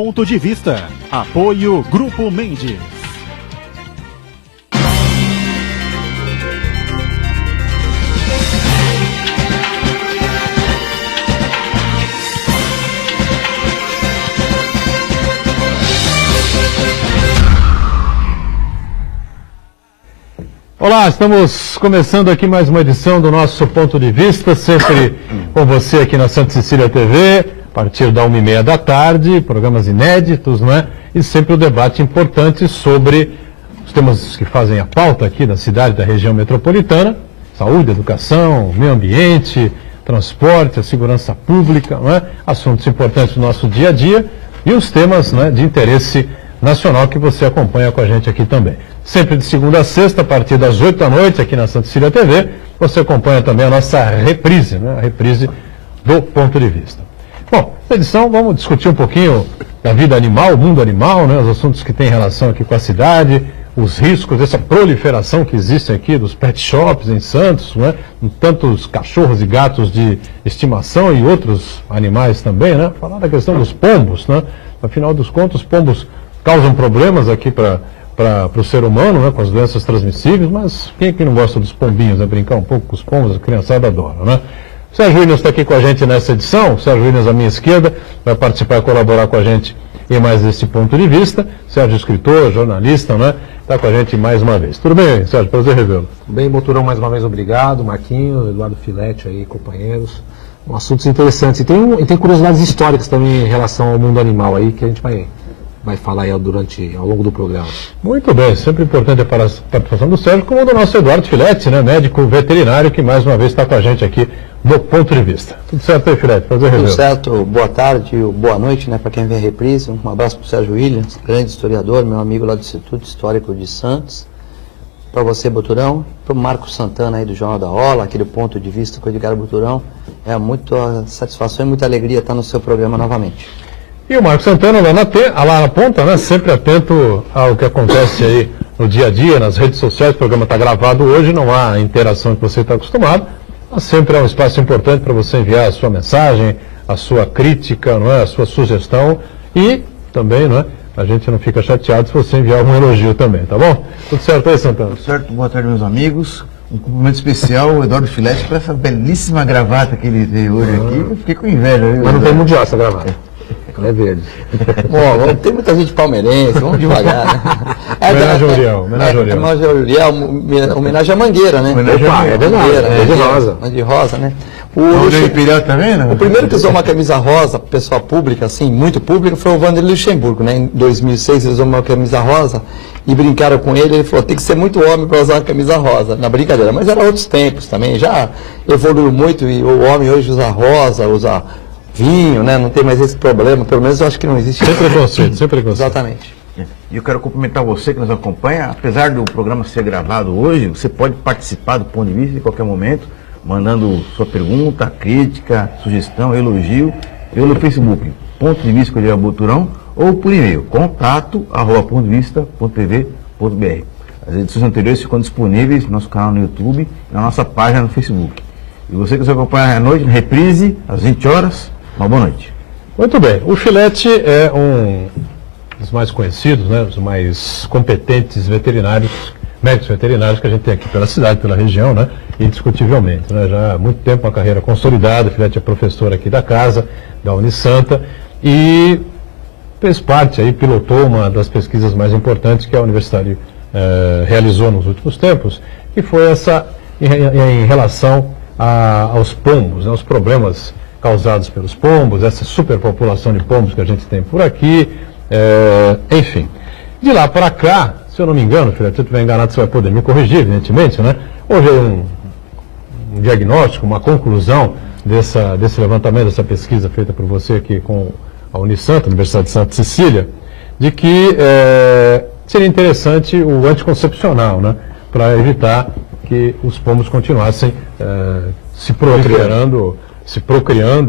Ponto de Vista. Apoio Grupo Mendes. Olá, estamos começando aqui mais uma edição do nosso Ponto de Vista, sempre com você aqui na Santa Cecília TV, a partir da 1h30 da tarde, programas inéditos, não é? E sempre o debate importante sobre os temas que fazem a pauta aqui da cidade, da região metropolitana: saúde, educação, meio ambiente, transporte, a segurança pública, não é? Assuntos importantes do nosso dia a dia e os temas, não é, de interesse nacional que você acompanha com a gente aqui também. Sempre de segunda a sexta, a partir das 8 da noite, aqui na Santa Cecília TV, você acompanha também a nossa reprise, né? A reprise do Ponto de Vista. Bom, nessa edição vamos discutir um pouquinho da vida animal, o mundo animal, né? Os assuntos que têm relação aqui com a cidade, os riscos dessa proliferação que existe aqui dos pet shops em Santos, né? Tantos cachorros e gatos de estimação e outros animais também, né? Falar da questão dos pombos, né? Afinal dos contos, os pombos causam problemas aqui para o ser humano, né, com as doenças transmissíveis, mas quem é que não gosta dos pombinhos, né? Brincar um pouco com os pombos, a criançada adora, né? O Sérgio Williams está aqui com a gente nessa edição. O Sérgio Williams à minha esquerda vai participar e colaborar com a gente em mais esse ponto de vista. Sérgio, escritor, jornalista, né? Está com a gente mais uma vez. Tudo bem, Sérgio? Prazer revê-lo. Tudo bem, Boturão, mais uma vez obrigado. Marquinho, Eduardo Filete aí, companheiros. Assuntos interessantes. E tem curiosidades históricas também em relação ao mundo animal aí, que a gente vai falar aí ao longo do programa. Muito bem, sempre importante a participação do Sérgio, como do nosso Eduardo Filete, né, médico veterinário, que mais uma vez está com a gente aqui no Ponto de Vista. Tudo certo aí, Filete? Prazer revê-lo. Tudo certo, boa tarde, boa noite, né, para quem vê a reprise. Um abraço para o Sérgio Williams, grande historiador, meu amigo lá do Instituto Histórico de Santos. Para você, Boturão, para o Marco Santana aí do Jornal da Ola, aqui do Ponto de Vista com o Edgar Boturão. É muita satisfação e muita alegria estar no seu programa novamente. E o Marco Santana lá na ponta, né? Sempre atento ao que acontece aí no dia a dia, nas redes sociais. O programa está gravado hoje, não há a interação que você está acostumado, mas sempre é um espaço importante para você enviar a sua mensagem, a sua crítica, não é? A sua sugestão e também, não é? A gente não fica chateado se você enviar algum elogio também, tá bom? Tudo certo aí, Santana? Tudo certo, boa tarde, meus amigos. Um cumprimento especial ao Eduardo Filete por essa belíssima gravata que ele veio hoje aqui. Eu fiquei com inveja. Mas não tem mundial essa gravata. É verde. Bom, tem muita gente palmeirense, vamos devagar, né? Homenagem ao Uriel. Homenagem à Mangueira, né? Opa, é de rosa. É de rosa, né? O Imperial também, né? O primeiro que usou uma camisa rosa, pessoa pública, assim, muito pública, foi o Vanderlei Luxemburgo, né? Em 2006 ele usou uma camisa rosa e brincaram com ele falou, tem que ser muito homem para usar uma camisa rosa, na brincadeira. Mas eram outros tempos também, já evoluiu muito e o homem hoje usa rosa, usa vinho, né? Não tem mais esse problema, pelo menos eu acho que não existe. Sem preconceito. Exatamente. E eu quero cumprimentar você que nos acompanha. Apesar do programa ser gravado hoje, você pode participar do Ponto de Vista em qualquer momento, mandando sua pergunta, crítica, sugestão, elogio, pelo Facebook, Ponto de Vista com Edgar Boturão, ou por e-mail, contato@pontovista.tv.br. As edições anteriores ficam disponíveis no nosso canal no YouTube e na nossa página no Facebook. E você que nos acompanha à noite, na reprise, às 20 horas, uma boa noite. Muito bem. O Filete é um dos mais conhecidos, né, os mais competentes veterinários, médicos veterinários que a gente tem aqui pela cidade, pela região, né, indiscutivelmente. Né, já há muito tempo uma carreira consolidada. O Filete é professor aqui da casa, da Unisanta, e fez parte, aí, pilotou uma das pesquisas mais importantes que a universidade realizou nos últimos tempos, que foi essa em relação aos pombos, né, os problemas causados pelos pombos, essa superpopulação de pombos que a gente tem por aqui, enfim. De lá para cá, se eu não me engano, Filete, se eu estiver enganado, você vai poder me corrigir, evidentemente, né? Houve um diagnóstico, uma conclusão desse levantamento, dessa pesquisa feita por você aqui com a Unisanta, Universidade de Santa Cecília, de que seria interessante o anticoncepcional, né? Para evitar que os pombos continuassem se procriando,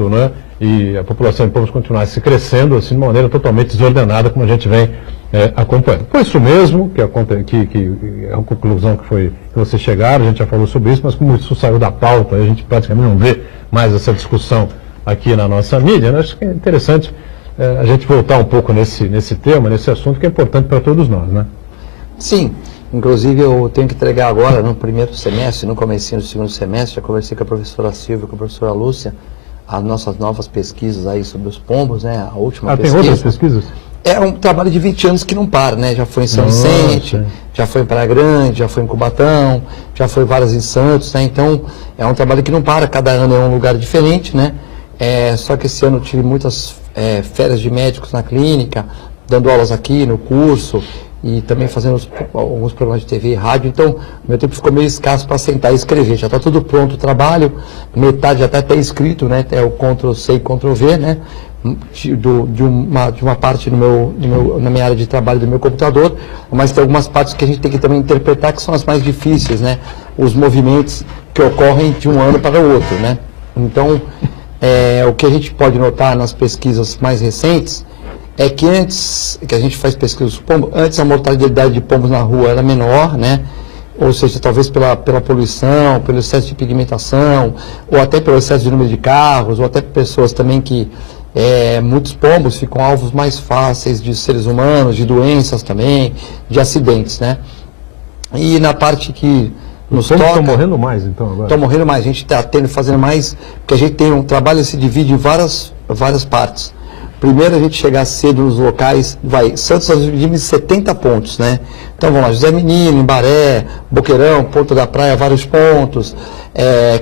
né? E a população de pombos continuasse crescendo assim, de maneira totalmente desordenada, como a gente vem acompanhando. Foi isso mesmo que a conclusão que vocês chegaram, a gente já falou sobre isso, mas como isso saiu da pauta, a gente praticamente não vê mais essa discussão aqui na nossa mídia, né? Acho que é interessante a gente voltar um pouco nesse tema, nesse assunto que é importante para todos nós, né? Sim, inclusive eu tenho que entregar agora no primeiro semestre, no comecinho do segundo semestre, já conversei com a professora Silvia, com a professora Lúcia, as nossas novas pesquisas aí sobre os pombos, né? A última pesquisa. Tem outras pesquisas? É um trabalho de 20 anos que não para, né? Já foi em São Vicente, já foi em Praia Grande, já foi em Cubatão, já foi várias em Santos, né? Então, é um trabalho que não para, cada ano é um lugar diferente, né? Só que esse ano eu tive muitas férias de médicos na clínica, dando aulas aqui no curso e também fazendo alguns programas de TV e rádio. Então, meu tempo ficou meio escasso para sentar e escrever. Já está tudo pronto o trabalho, metade já está até escrito, né? É o Ctrl+C e Ctrl+V, né? De uma parte na minha área de trabalho do meu computador, mas tem algumas partes que a gente tem que também interpretar que são as mais difíceis, né? Os movimentos que ocorrem de um ano para o outro, né? Então, o que a gente pode notar nas pesquisas mais recentes é que antes que a gente faz pesquisa dos pombos, antes a mortalidade de pombos na rua era menor, né? Ou seja, talvez pela poluição, pelo excesso de pigmentação, ou até pelo excesso de número de carros, ou até pessoas também que muitos pombos ficam alvos mais fáceis de seres humanos, de doenças também, de acidentes, né? E na parte que nos toca... Estão morrendo mais, então, agora? Estão morrendo mais, a gente está fazendo mais, porque a gente tem um trabalho que se divide em várias partes. Primeiro a gente chegar cedo nos locais, Santos nós dividimos em 70 pontos, né? Então vamos lá, José Menino, Embaré, Boqueirão, Porto da Praia, vários pontos,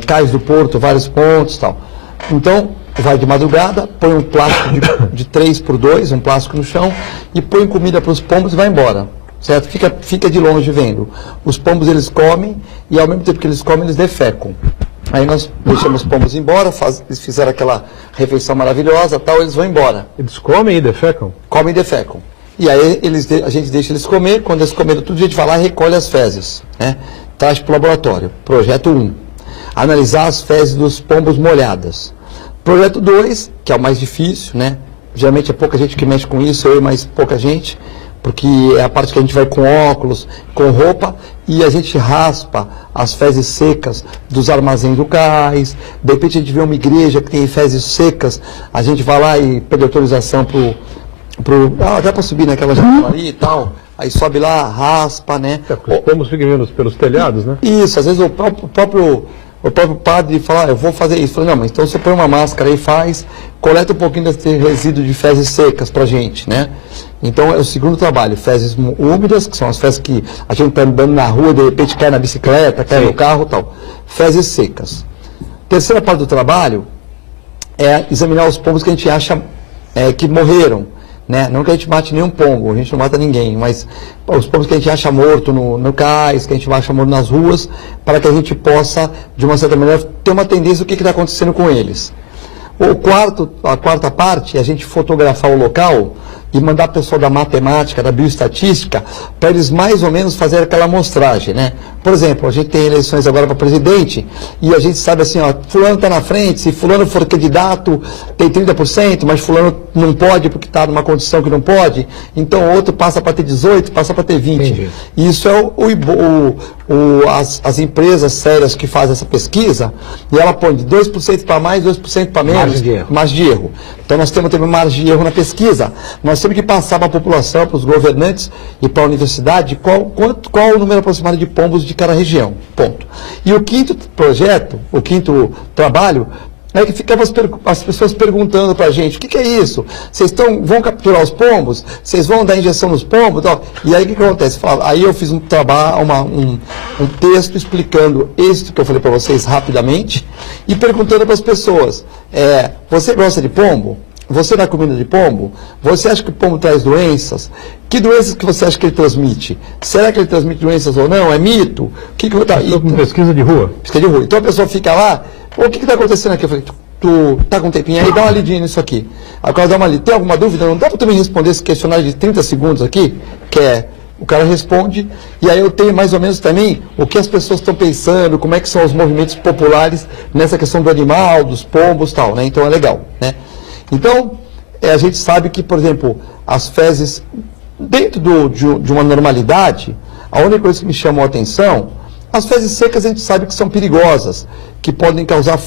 Cais do Porto, vários pontos e tal. Então, vai de madrugada, põe um plástico de 3x2, um plástico no chão, e põe comida para os pombos e vai embora, certo? Fica de longe vendo. Os pombos eles comem, e ao mesmo tempo que eles comem, eles defecam. Aí nós deixamos os pombos embora, eles fizeram aquela refeição maravilhosa, tal, eles vão embora. Eles comem e defecam? Comem e defecam. E aí a gente deixa eles comer, quando eles comeram tudo, a gente vai lá e recolhe as fezes, né? Traz para o laboratório. Projeto 1. Analisar as fezes dos pombos molhadas. Projeto 2, que é o mais difícil, né? Geralmente é pouca gente que mexe com isso, eu e mais pouca gente, porque é a parte que a gente vai com óculos, com roupa, e a gente raspa as fezes secas dos armazéns do cais. De repente a gente vê uma igreja que tem fezes secas, a gente vai lá e pede autorização dá para subir naquela janela ali e tal, aí sobe lá, raspa, né? Os pombos ficam vendo pelos telhados, né? Isso, às vezes o próprio padre fala, eu vou fazer isso. Fala, não, mas então você põe uma máscara e faz, coleta um pouquinho desse resíduo de fezes secas pra gente, né? Então é o segundo trabalho, fezes úmidas, que são as fezes que a gente está andando na rua, de repente cai na bicicleta, cai no carro e tal. Fezes secas. Terceira parte do trabalho é examinar os pombos que a gente acha que morreram. Né? Não que a gente mate nenhum pombo, a gente não mata ninguém, mas os pombos que a gente acha morto no cais, que a gente acha morto nas ruas, para que a gente possa, de uma certa maneira, ter uma tendência do que está acontecendo com eles. A quarta parte é a gente fotografar o local e mandar a pessoa da matemática, da bioestatística, para eles mais ou menos fazerem aquela amostragem, né? Por exemplo, a gente tem eleições agora para presidente e a gente sabe assim, ó, fulano está na frente, se fulano for candidato tem 30%, mas fulano não pode porque está numa condição que não pode, então o outro passa para ter 18%, passa para ter 20%. Entendi. Isso é as empresas sérias que fazem essa pesquisa, e ela põe de 2% para mais, 2% para menos, margem de erro. Então nós temos também margem de erro na pesquisa. Nós temos que passar para a população, para os governantes e para a universidade qual o número aproximado de pombos de cada região. Ponto. E o quinto projeto, o quinto trabalho, é que ficavam as pessoas perguntando para a gente, o que é isso? Vocês vão capturar os pombos? Vocês vão dar injeção nos pombos? E aí o que acontece? Aí eu fiz um trabalho, um texto explicando isso que eu falei para vocês rapidamente e perguntando para as pessoas, você gosta de pombo? Você dá comida de pombo? Você acha que o pombo traz doenças? Que doenças que você acha que ele transmite? Será que ele transmite doenças ou não? É mito? O que pesquisa de rua. Pesquisa de rua. Então a pessoa fica lá, o que está acontecendo aqui? Eu falei, tu tá com um tempinho aí, dá uma lidinha nisso aqui. Agora dá uma lidinha. Tem alguma dúvida? Não dá para tu me responder esse questionário de 30 segundos aqui? O cara responde, e aí eu tenho mais ou menos também o que as pessoas estão pensando, como é que são os movimentos populares nessa questão do animal, dos pombos e tal, né? Então é legal, né? Então, a gente sabe que, por exemplo, as fezes, dentro de uma normalidade, a única coisa que me chamou a atenção, As fezes secas a gente sabe que são perigosas, que podem causar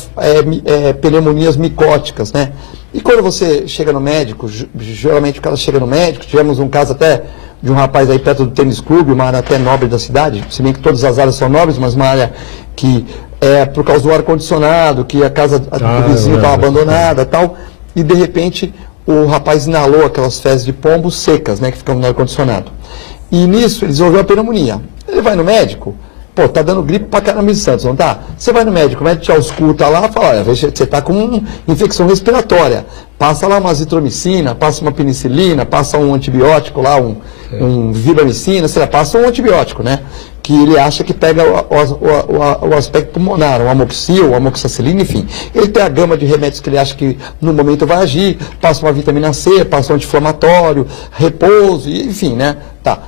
pneumonias micóticas, né? E quando você chega no médico, geralmente o cara chega no médico, tivemos um caso até de um rapaz aí perto do tênis clube, uma área até nobre da cidade, se bem que todas as áreas são nobres, mas uma área que é por causa do ar-condicionado, que a casa do vizinho estava abandonada e tal, e de repente o rapaz inalou aquelas fezes de pombo secas, né, que ficam no ar-condicionado. E nisso ele desenvolveu a pneumonia. Ele vai no médico, pô, tá dando gripe pra caramba de Santos, não tá? Você vai no médico, o médico te ausculta lá, fala, olha, você tá com infecção respiratória, passa lá uma azitromicina, passa uma penicilina, passa um antibiótico lá, um vibramicina, sei lá, passa um antibiótico, né? Que ele acha que pega o aspecto pulmonar, um amoxil, amoxicilina, enfim. Ele tem a gama de remédios que ele acha que no momento vai agir, passa uma vitamina C, passa um anti-inflamatório, repouso, enfim, né? Tá.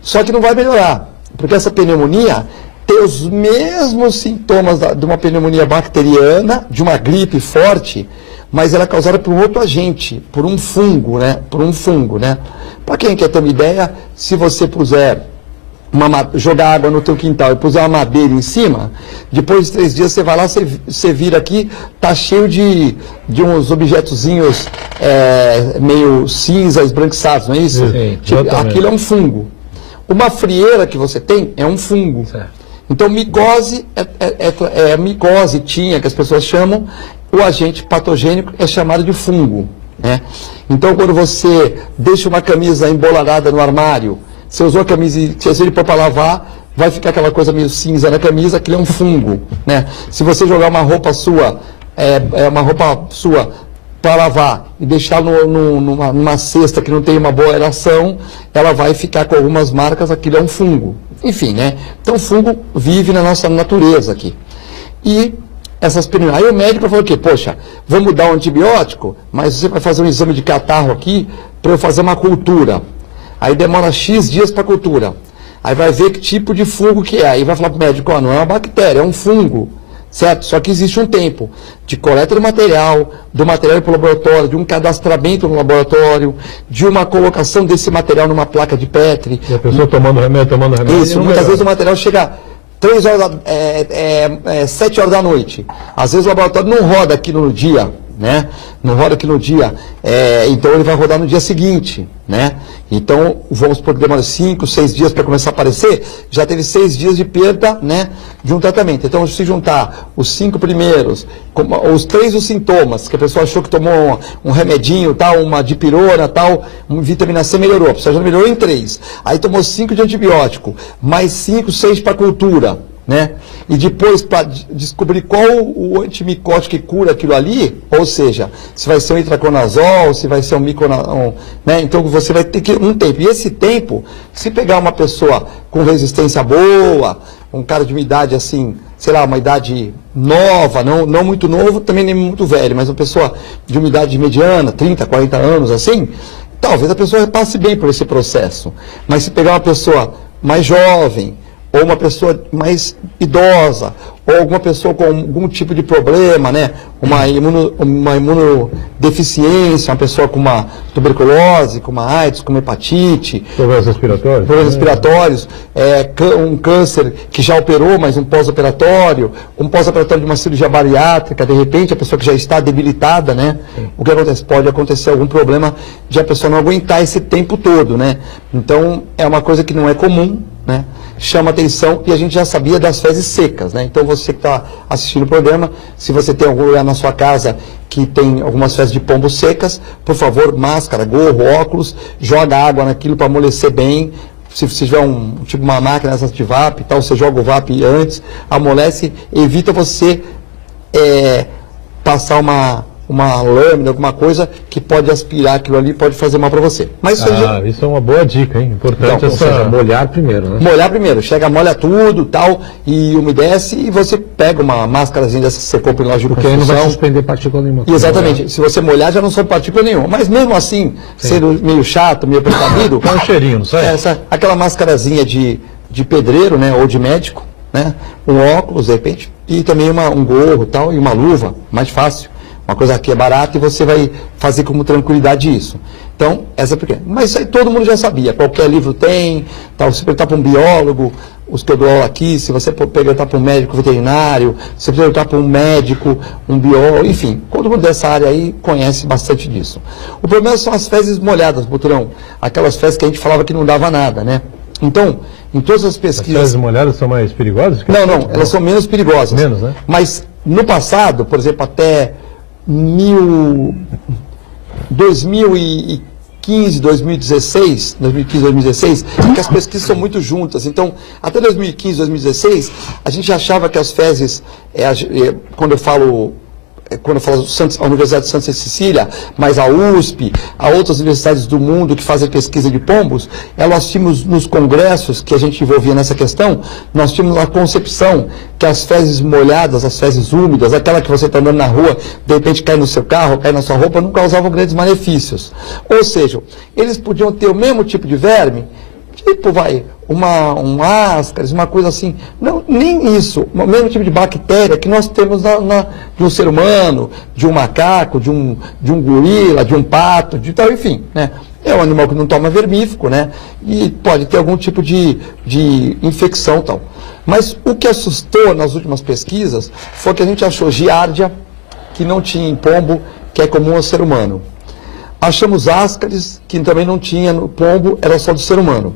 Só que não vai melhorar, porque essa pneumonia tem os mesmos sintomas de uma pneumonia bacteriana, de uma gripe forte, mas ela é causada por um outro agente, por um fungo, né? Para quem quer ter uma ideia, se você puser jogar água no teu quintal e puser uma madeira em cima, depois de 3 dias você vai lá, você vira aqui, tá cheio de uns objetozinhos meio cinza, esbranquiçados, não é isso? Sim, tipo, aquilo é um fungo. Uma frieira que você tem é um fungo. Certo. Então, micose micose, que as pessoas chamam, o agente patogênico é chamado de fungo, né? Então, quando você deixa uma camisa embolarada no armário, você usou a camisa e se ele for para lavar, vai ficar aquela coisa meio cinza na camisa, aquilo é um fungo, né? Se você jogar uma roupa sua, para lavar e deixar numa cesta que não tem uma boa aeração, ela vai ficar com algumas marcas, aquilo é um fungo. Enfim, né? Então, o fungo vive na nossa natureza aqui. E essas pneumonias. Aí o médico falou o quê? Poxa, vamos dar um antibiótico, mas você vai fazer um exame de catarro aqui para eu fazer uma cultura. Aí demora X dias para a cultura. Aí vai ver que tipo de fungo que é. Aí vai falar para o médico, não é uma bactéria, é um fungo. Certo? Só que existe um tempo de coleta do material ir para o laboratório, de um cadastramento no laboratório, de uma colocação desse material numa placa de Petri. E a pessoa tomando remédio. Isso, muitas vezes o material chega 7 horas da noite. Às vezes o laboratório não roda aquilo no dia, né? Não roda aquilo no dia. Então ele vai rodar no dia seguinte, né? Então, vamos supor que demora 5, 6 dias para começar a aparecer, já teve 6 dias de perda, né, de um tratamento. Então, se juntar os 5 primeiros, os 3 os sintomas, que a pessoa achou que tomou um remedinho, tal, uma dipirona, tal, uma vitamina C melhorou, a pessoa já melhorou em 3. Aí tomou 5 de antibiótico, mais 5, 6 para cultura, né? E depois, para descobrir qual o antimicótico que cura aquilo ali, ou seja, se vai ser um itraconazol, se vai ser um miconazol, né? Então você vai ter que um tempo. E esse tempo, se pegar uma pessoa com resistência boa, um cara de uma idade assim, sei lá, uma idade nova, não muito novo, também nem muito velho, mas uma pessoa de uma idade mediana, 30, 40 anos, assim, talvez a pessoa passe bem por esse processo. Mas se pegar uma pessoa mais jovem, ou uma pessoa mais idosa, ou alguma pessoa com algum tipo de problema, né? Uma imunodeficiência, uma pessoa com uma tuberculose, com uma AIDS, com uma hepatite. Problemas respiratórios. Problemas respiratórios, um câncer que já operou, mas um pós-operatório de uma cirurgia bariátrica, de repente a pessoa que já está debilitada, né? Sim. O que acontece? Pode acontecer algum problema de a pessoa não aguentar esse tempo todo, né? Então, é uma coisa que não é comum, né? Chama atenção e a gente já sabia das fezes secas, né? Então você que está assistindo o programa, se você tem algum lugar na sua casa que tem algumas fezes de pombo secas, por favor, máscara, gorro, óculos, joga água naquilo para amolecer bem. Se você tiver uma máquina dessas de VAP e tal, você joga o VAP antes, amolece, evita você passar uma lâmina, alguma coisa que pode aspirar aquilo ali, pode fazer mal para você. Mas isso é uma boa dica, hein? Importante então, ou seja, molhar primeiro, né? Molhar primeiro, molha tudo, tal, e umedece, e você pega uma máscarazinha dessa que você compra em loja de porque aí não vai suspender partícula nenhuma. Exatamente, se você molhar já não sobe partícula nenhuma, mas mesmo assim, sendo meio chato, meio precavido, dá um cheirinho, não sai? Aquela máscarazinha de pedreiro, né, ou de médico, né, um óculos, de repente, e também um gorro, tal, e uma luva, mais fácil. Uma coisa aqui é barata e você vai fazer com tranquilidade isso. Então, essa é pequena. Mas isso aí todo mundo já sabia. Qualquer livro tem, tal. Se perguntar para um biólogo, os que eu dou aula aqui, se você perguntar para um médico veterinário, se você perguntar para um médico, um biólogo, enfim, todo mundo dessa área aí conhece bastante disso. O problema são as fezes molhadas, Boturão. Aquelas fezes que a gente falava que não dava nada, né? Então, em todas as pesquisas... As fezes molhadas são mais perigosas? Não, elas são menos perigosas. Menos, né? Mas no passado, por exemplo, até 2015, 2016, que as pesquisas são muito juntas. Então, até 2015, 2016, a gente achava que as fezes, quando eu falo a Universidade de Santa Cecília, mas a USP, a outras universidades do mundo que fazem pesquisa de pombos, nós tínhamos nos congressos que a gente envolvia nessa questão, nós tínhamos a concepção que as fezes molhadas, as fezes úmidas, aquela que você está andando na rua, de repente cai no seu carro, cai na sua roupa, não causavam grandes malefícios. Ou seja, eles podiam ter o mesmo tipo de verme, tipo, um ascaris, uma coisa assim. Não, nem isso. O mesmo tipo de bactéria que nós temos de um ser humano, de um macaco, de um gorila, de um pato, de tal, enfim, né? É um animal que não toma vermífugo, né? E pode ter algum tipo de infecção, tal. Mas o que assustou nas últimas pesquisas foi que a gente achou giardia, que não tinha em pombo, que é comum ao ser humano. Achamos ascaris, que também não tinha no pombo, era só do ser humano.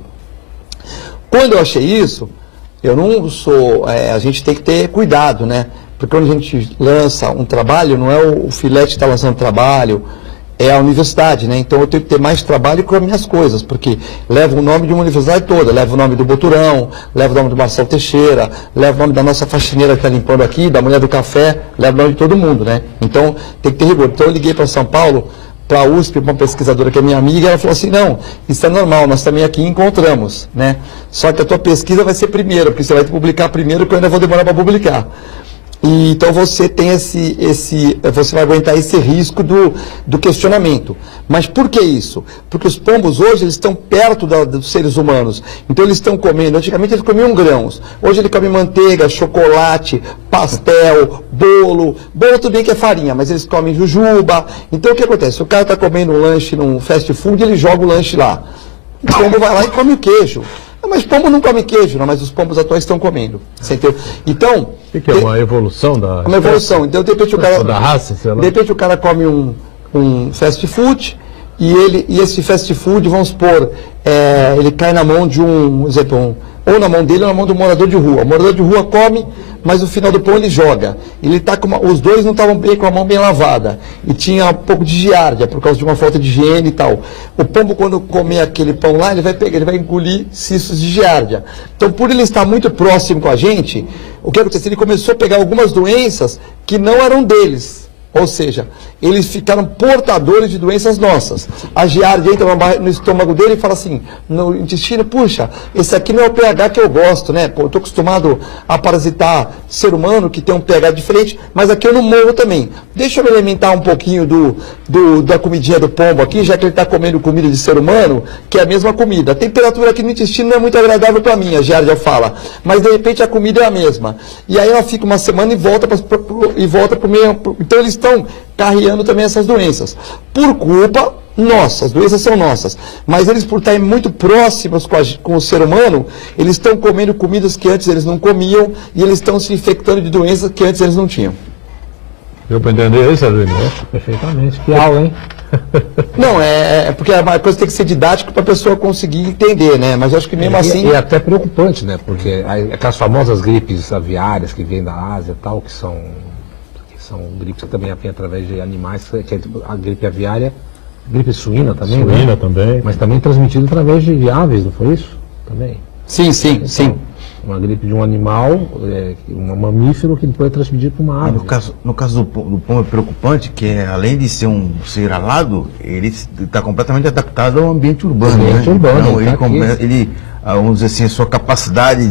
Quando eu achei isso, eu não sou... a gente tem que ter cuidado, né? Porque quando a gente lança um trabalho, não é o filete que está lançando trabalho, é a universidade, né? Então eu tenho que ter mais trabalho com as minhas coisas, porque leva o nome de uma universidade toda, leva o nome do Boturão, leva o nome do Marcelo Teixeira, leva o nome da nossa faxineira que está limpando aqui, da mulher do café, leva o nome de todo mundo, né? Então tem que ter rigor. Então eu liguei para São Paulo, para a USP, uma pesquisadora que é minha amiga, ela falou assim, não, isso é normal, nós também aqui encontramos, né? Só que a tua pesquisa vai ser primeiro, porque você vai publicar primeiro, que eu ainda vou demorar para publicar. E, então você tem você vai aguentar esse risco do questionamento. Mas por que isso? Porque os pombos hoje eles estão perto dos seres humanos. Então eles estão comendo, antigamente eles comiam grãos. Hoje ele come manteiga, chocolate, pastel, bolo tudo bem que é farinha, mas eles comem jujuba. Então o que acontece? O cara está comendo um lanche num fast food, ele joga o lanche lá. O pombo vai lá e come o queijo. Mas pombo não come queijo, não, mas os pombos atuais estão comendo. Você entendeu? Então... O que é uma evolução da... Uma evolução. Então, de repente, o cara... Da raça, sei lá. De repente, o cara come um fast food e esse fast food, vamos supor, ele cai na mão de um exemplo, ou na mão dele ou na mão do morador de rua. O morador de rua come, mas no final do pão ele joga. Ele tá os dois não estavam bem com a mão bem lavada. E tinha um pouco de giardia, por causa de uma falta de higiene e tal. O pombo, quando comer aquele pão lá, ele vai engolir cistos de giardia. Então, por ele estar muito próximo com a gente, o que aconteceu? Ele começou a pegar algumas doenças que não eram deles. Ou seja, eles ficaram portadores de doenças nossas. A giardia entra no estômago dele e fala assim, no intestino, puxa, esse aqui não é o pH que eu gosto, né? Pô, eu estou acostumado a parasitar ser humano que tem um pH diferente, mas aqui eu não morro também. Deixa eu me alimentar um pouquinho da comidinha do pombo aqui, já que ele está comendo comida de ser humano, que é a mesma comida. A temperatura aqui no intestino não é muito agradável para mim, a giardia fala, mas de repente a comida é a mesma. E aí ela fica uma semana e volta para o meio. Então eles estão carreando também essas doenças. Por culpa nossa, as doenças são nossas. Mas eles, por estarem muito próximos com o ser humano, eles estão comendo comidas que antes eles não comiam e eles estão se infectando de doenças que antes eles não tinham. Deu para entender isso, Adriano? Perfeitamente. Que aula, hein? Não, porque a coisa tem que ser didática para a pessoa conseguir entender, né? Mas eu acho que mesmo assim... E é até preocupante, né? Porque aquelas famosas gripes aviárias que vêm da Ásia e tal, que são gripes que também vêm através de animais, que é a gripe aviária, gripe suína também, Suína também. Mas também transmitida através de aves, não foi isso? Também. Sim. Uma gripe de um animal, um mamífero que depois é transmitido para uma ave. No caso do pombo é preocupante, que além de ser um ser alado, ele está completamente adaptado ao ambiente urbano. Então, ele, vamos dizer assim, a sua capacidade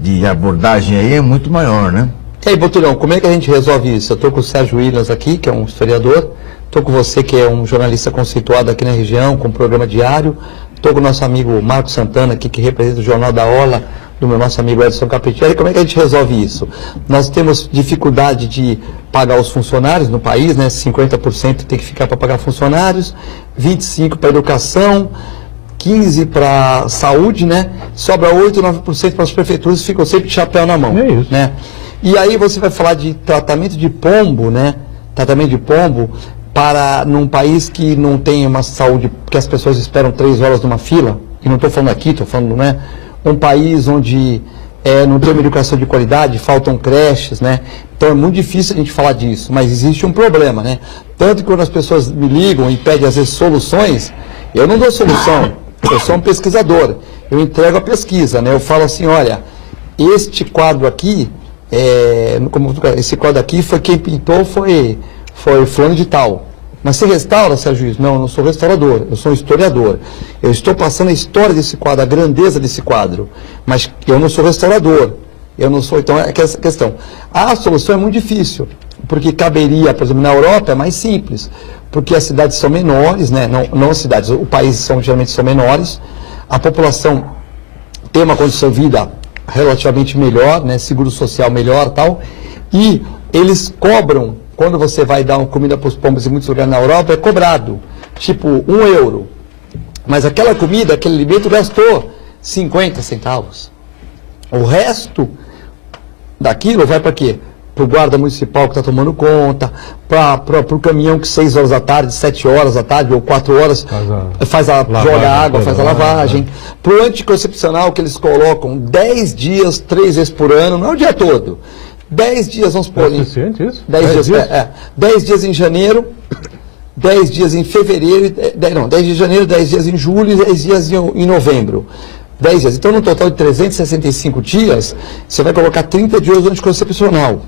de abordagem aí é muito maior, né? E aí, Boturão, como é que a gente resolve isso? Eu estou com o Sérgio Williams aqui, que é um historiador, estou com você, que é um jornalista conceituado aqui na região, com um programa diário, estou com o nosso amigo Marcos Santana aqui, que representa o Jornal da Orla, do meu nosso amigo Edson Capitelli. Como é que a gente resolve isso? Nós temos dificuldade de pagar os funcionários no país, né? 50% tem que ficar para pagar funcionários, 25% para educação, 15% para saúde, né? Sobra 8%, 9% para as prefeituras, ficam sempre de chapéu na mão. É isso. Né? E aí você vai falar de tratamento de pombo, né? Tratamento de pombo para num país que não tem uma saúde, que as pessoas esperam 3 horas numa fila, e não estou falando aqui, estou falando, né? Um país onde não tem uma educação de qualidade, faltam creches, né? Então é muito difícil a gente falar disso, mas existe um problema, né? Tanto que quando as pessoas me ligam e pedem às vezes soluções, eu não dou solução, eu sou um pesquisador, eu entrego a pesquisa, né? Eu falo assim, olha, este quadro aqui, esse quadro aqui foi quem pintou, foi fulano de tal. Mas você restaura, Sérgio Luiz? Não, eu não sou restaurador, eu sou um historiador. Eu estou passando a história desse quadro, a grandeza desse quadro. Mas eu não sou restaurador. Eu não sou, então é essa questão. A solução é muito difícil, porque caberia, por exemplo, na Europa é mais simples, porque as cidades são menores, né? Não as cidades, os países geralmente são menores, a população tem uma condição de vida relativamente melhor, né? Seguro social melhor e tal, e eles cobram. Quando você vai dar uma comida para os pombos em muitos lugares na Europa, é cobrado, tipo €1. Mas aquela comida, aquele alimento gastou 50 centavos. O resto daquilo vai para quê? Para o guarda municipal que está tomando conta, para o caminhão que 6 horas da tarde, 7 horas da tarde ou 4 horas joga água, faz a lavagem. Para o anticoncepcional que eles colocam 10 dias, 3 vezes por ano, não é o dia todo. 10 dias, vamos pôr. É suficiente isso? 10 dias? 10 dias em janeiro, 10 dias em fevereiro, 10 dias em janeiro, 10 dias em julho e 10 dias em novembro. 10 dias. Então, no total de 365 dias, você vai colocar 30 dias de anticoncepcional.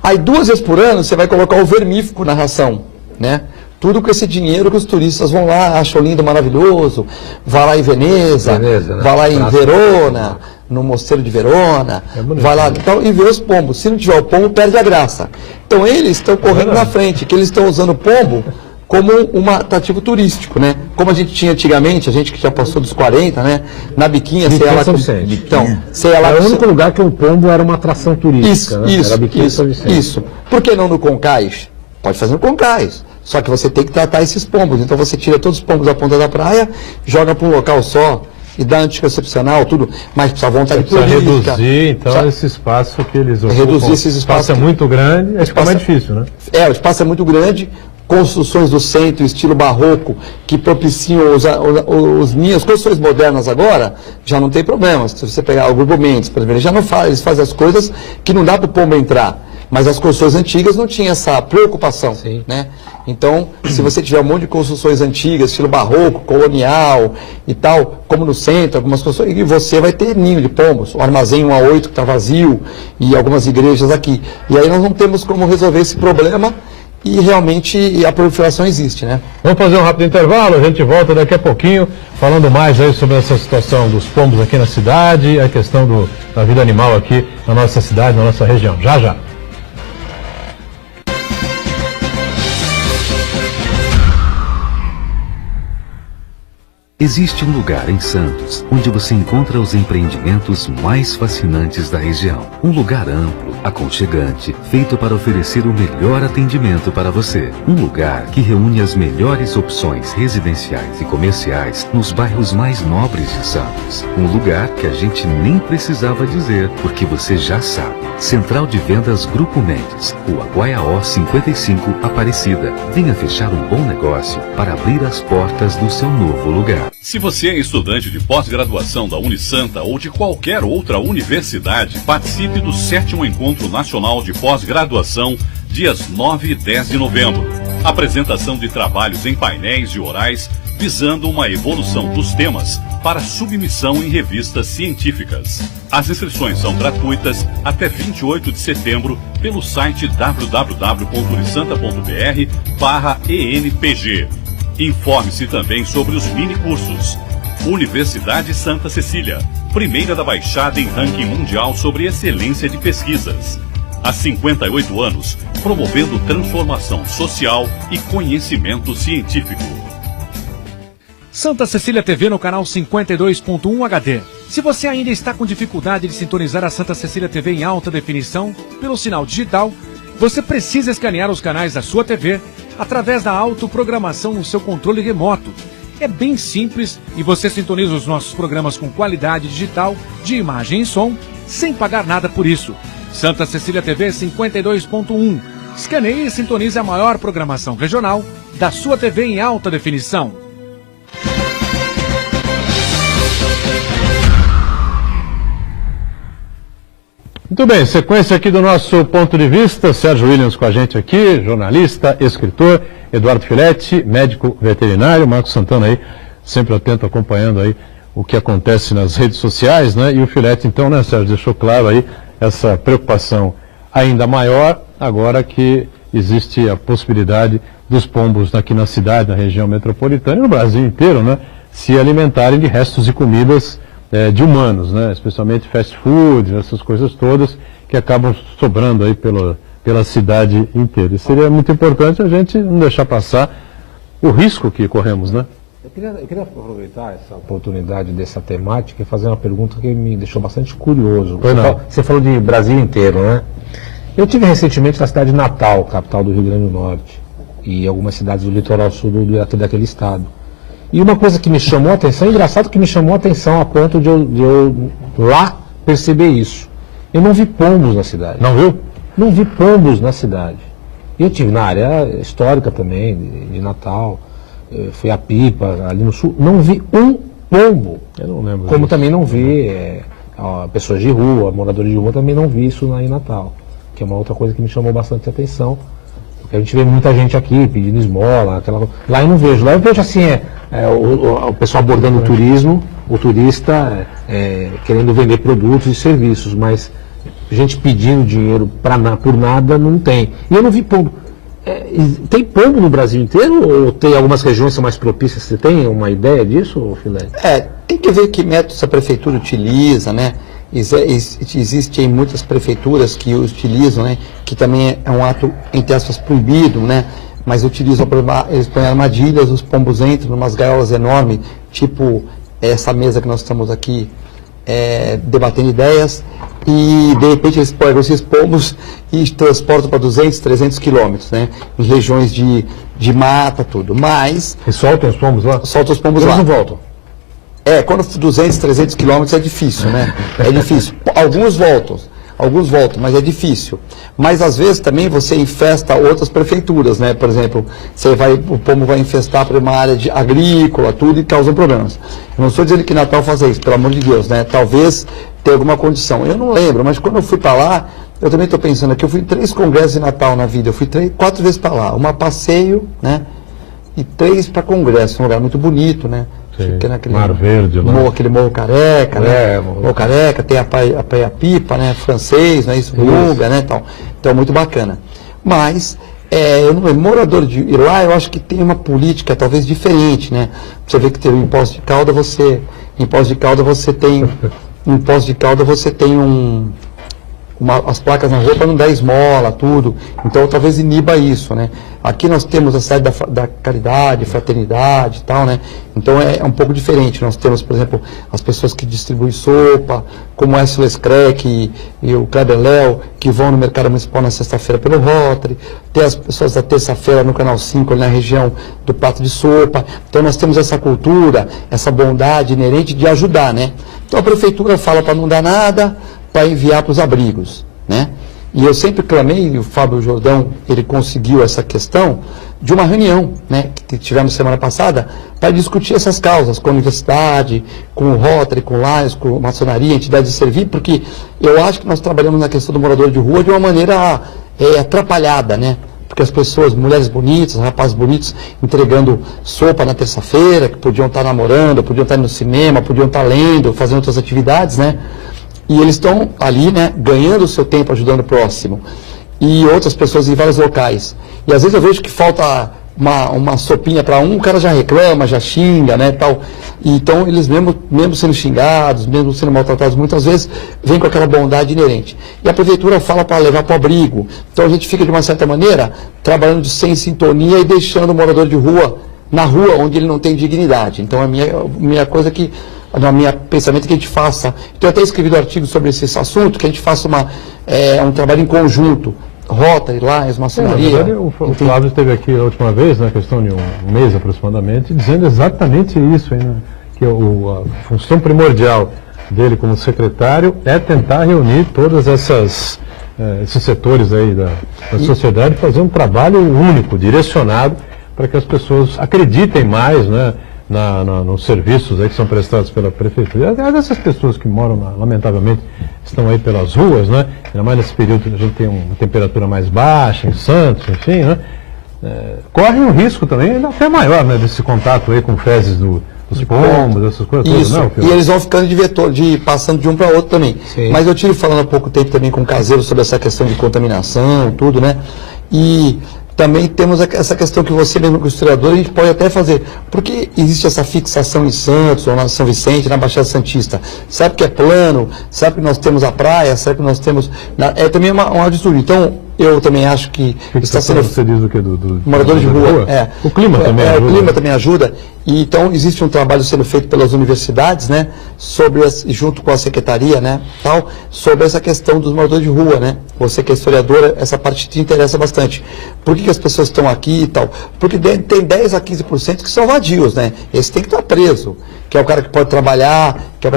Aí, 2 vezes por ano, você vai colocar o vermífugo na ração, né? Tudo com esse dinheiro que os turistas vão lá, acham lindo, maravilhoso, vai lá em Veneza, né? vai lá em Verona, no Mosteiro de Verona, vai lá então, e vê os pombos. Se não tiver o pombo, perde a graça. Então eles estão correndo na frente, que eles estão usando o pombo como um atrativo turístico, né? Como a gente tinha antigamente, a gente que já passou dos 40, né? Na Biquinha, você ia lá com... Então, você ia lá era o único lugar que o pombo era uma atração turística. Isso, né? isso, era Biquinha isso, isso. Por que não no Concais? Pode fazer no Concais. Só que você tem que tratar esses pombos. Então você tira todos os pombos da ponta da praia, joga para um local só e dá anticoncepcional, tudo, mas precisa vontade política. Reduzir, então, esse espaço que eles ocupam. Reduzir esses espaços. O espaço é muito grande, é mais difícil, né? O espaço é muito grande, construções do centro, estilo barroco, que propiciam os ninhos, construções modernas agora, já não tem problema. Se você pegar o Grupo Mendes, por exemplo, eles fazem as coisas que não dá para o pombo entrar. Mas as construções antigas não tinham essa preocupação, né? Então, se você tiver um monte de construções antigas, estilo barroco, colonial e tal, como no centro, algumas construções, e você vai ter ninho de pombos, o armazém 1 a 8 que está vazio, e algumas igrejas aqui. E aí nós não temos como resolver esse problema, e realmente a proliferação existe, né? Vamos fazer um rápido intervalo, a gente volta daqui a pouquinho, falando mais aí sobre essa situação dos pombos aqui na cidade, a questão da vida animal aqui na nossa cidade, na nossa região. Já, já. Existe um lugar em Santos onde você encontra os empreendimentos mais fascinantes da região. Um lugar amplo, aconchegante, feito para oferecer o melhor atendimento para você. Um lugar que reúne as melhores opções residenciais e comerciais nos bairros mais nobres de Santos. Um lugar que a gente nem precisava dizer, porque você já sabe. Central de Vendas Grupo Mendes, Rua Guaiaó 55, Aparecida. Venha fechar um bom negócio para abrir as portas do seu novo lugar. Se você é estudante de pós-graduação da Unisanta ou de qualquer outra universidade, participe do 7º Encontro Nacional de Pós-Graduação, dias 9 e 10 de novembro. Apresentação de trabalhos em painéis e orais, visando uma evolução dos temas para submissão em revistas científicas. As inscrições são gratuitas até 28 de setembro pelo site www.unisanta.br/ENPG. Informe-se também sobre os mini-cursos. Universidade Santa Cecília, primeira da Baixada em ranking mundial sobre excelência de pesquisas. Há 58 anos, promovendo transformação social e conhecimento científico. Santa Cecília TV no canal 52.1 HD. Se você ainda está com dificuldade de sintonizar a Santa Cecília TV em alta definição pelo sinal digital, você precisa escanear os canais da sua TV através da autoprogramação no seu controle remoto. É bem simples e você sintoniza os nossos programas com qualidade digital de imagem e som sem pagar nada por isso. Santa Cecília TV 52.1. Escaneie e sintonize a maior programação regional da sua TV em alta definição. Muito bem, sequência aqui do nosso ponto de vista. Sérgio Williams com a gente aqui, jornalista, escritor. Eduardo Filetti, médico veterinário. Marcos Santana aí, sempre atento, acompanhando aí o que acontece nas redes sociais, né? E o Filetti, então, né, Sérgio, deixou claro aí essa preocupação ainda maior, agora que existe a possibilidade dos pombos aqui na cidade, na região metropolitana e no Brasil inteiro, né, se alimentarem de restos de comidas de humanos, né, especialmente fast food, essas coisas todas que acabam sobrando aí pela cidade inteira. E seria muito importante a gente não deixar passar o risco que corremos, né? Eu queria aproveitar essa oportunidade dessa temática e fazer uma pergunta que me deixou bastante curioso. Você falou de Brasil inteiro, né? Eu estive recentemente na cidade de Natal, capital do Rio Grande do Norte, e algumas cidades do litoral sul daquele estado. E uma coisa que me chamou a atenção, engraçado que me chamou a atenção a ponto de eu lá perceber isso. Eu não vi pombos na cidade. Não viu? Não vi pombos na cidade. Eu estive na área histórica também, de Natal, fui a Pipa, ali no sul, não vi um pombo. Eu não lembro. Como disso. também não vi pessoas de rua, moradores de rua, também não vi isso lá em Natal. Que é uma outra coisa que me chamou bastante atenção. Porque a gente vê muita gente aqui pedindo esmola, lá eu não vejo. Lá eu vejo assim, o pessoal abordando o turismo, o turista querendo vender produtos e serviços, mas gente pedindo dinheiro por nada não tem. E eu não vi pombo. Tem pombo no Brasil inteiro ou tem algumas regiões que são mais propícias? Você tem uma ideia disso, Filé? Tem que ver que métodos a prefeitura utiliza, né? Existem muitas prefeituras que utilizam, né? Que também é um ato, entre aspas, proibido, né? Mas utilizam, eles põem armadilhas, os pombos entram em umas gaiolas enormes, tipo essa mesa que nós estamos aqui debatendo ideias, e de repente eles pegam esses pombos e transportam para 200, 300 quilômetros, né? Em regiões de mata, tudo. Mas... E soltam os pombos lá? Soltam os pombos lá. Eles não voltam. Quando 200, 300 quilômetros é difícil, né? É difícil. Alguns voltam, mas é difícil. Mas às vezes também você infesta outras prefeituras, né? Por exemplo, o pombo vai infestar por uma área agrícola, tudo, e causa problemas. Eu não estou dizendo que Natal faça isso, pelo amor de Deus, né? Talvez tenha alguma condição. Eu não lembro, mas quando eu fui para lá, eu também estou pensando aqui, eu fui em 3 congressos de Natal na vida, eu fui 4 vezes para lá, uma passeio, né? E 3 para congresso, um lugar muito bonito, né? Naquele Mar Verde, né? Aquele Morro Careca, né? Morro Careca, tem a Praia Pipa, né? Francês, né? Isso, Ruga, né? Então, muito bacana. Mas, eu não lembro, morador de lá, eu acho que tem uma política talvez diferente, né? Você vê que tem o imposto de calda, você tem as placas na rua para não dar esmola, tudo. Então, talvez iniba isso, né? Aqui nós temos a sede da caridade, fraternidade e tal, né? Então, é um pouco diferente. Nós temos, por exemplo, as pessoas que distribuem sopa, como o Écio Lescrec e o Kleber Léo, que vão no mercado municipal na sexta-feira pelo Rotary. Tem as pessoas da terça-feira no Canal 5, ali na região do prato de sopa. Então, nós temos essa cultura, essa bondade inerente de ajudar, né? Então, a prefeitura fala para não dar nada, para enviar para os abrigos, né? E eu sempre clamei, e o Fábio Jordão, ele conseguiu essa questão, de uma reunião, né, que tivemos semana passada, para discutir essas causas com a universidade, com o Rotary, com o Lions, com a maçonaria, entidades de servir, porque eu acho que nós trabalhamos na questão do morador de rua de uma maneira atrapalhada, né? Porque as pessoas, mulheres bonitas, rapazes bonitos, entregando sopa na terça-feira, que podiam estar namorando, podiam estar no cinema, podiam estar lendo, fazendo outras atividades, né? E eles estão ali, né, ganhando o seu tempo, ajudando o próximo. E outras pessoas em vários locais. E às vezes eu vejo que falta uma sopinha para um, o cara já reclama, já xinga, né, tal. E então eles mesmo sendo xingados, mesmo sendo maltratados, muitas vezes vêm com aquela bondade inerente. E a prefeitura fala para levar para o abrigo. Então a gente fica, de uma certa maneira, trabalhando sem sintonia e deixando o morador de rua na rua onde ele não tem dignidade. Então a minha coisa é que no meu pensamento, que a gente faça, então eu até escrevi um artigo sobre esse assunto, que a gente faça um trabalho em conjunto, Rotary, Lions, maçonaria. Na verdade, o Flávio esteve aqui a última vez, na questão de um mês aproximadamente, dizendo exatamente isso, hein, né? Que a função primordial dele como secretário é tentar reunir todas esses setores aí da sociedade, fazer um trabalho único, direcionado, para que as pessoas acreditem mais, né, nos serviços aí que são prestados pela prefeitura. Aliás, essas pessoas que moram, lamentavelmente, estão aí pelas ruas, né, ainda mais nesse período que a gente tem uma temperatura mais baixa em Santos, enfim, né, correm um risco também ainda até maior, né, desse contato aí com fezes dos pombos, essas coisas isso, todas, não? E eles vão ficando passando de um para outro também. Sim. Mas eu tive falando há pouco tempo também com o Caseiro sobre essa questão de contaminação, tudo, né? E também temos essa questão que você mesmo, como historiador, a gente pode até fazer. Por que existe essa fixação em Santos, ou na São Vicente, na Baixada Santista? Sabe que é plano? Sabe que nós temos a praia? Sabe que nós temos... É também um distúrbio. Então, eu também acho que está sendo... Você diz o quê? Do moradores de rua? O clima também ajuda. O clima também ajuda. E, então, existe um trabalho sendo feito pelas universidades, né? Junto com a secretaria, né? Tal, sobre essa questão dos moradores de rua, né? Você que é historiadora, essa parte te interessa bastante. Por que as pessoas estão aqui e tal? Porque tem 10 a 15% que são vadios, né? Esse tem que estar preso. Que é o cara que pode trabalhar, que é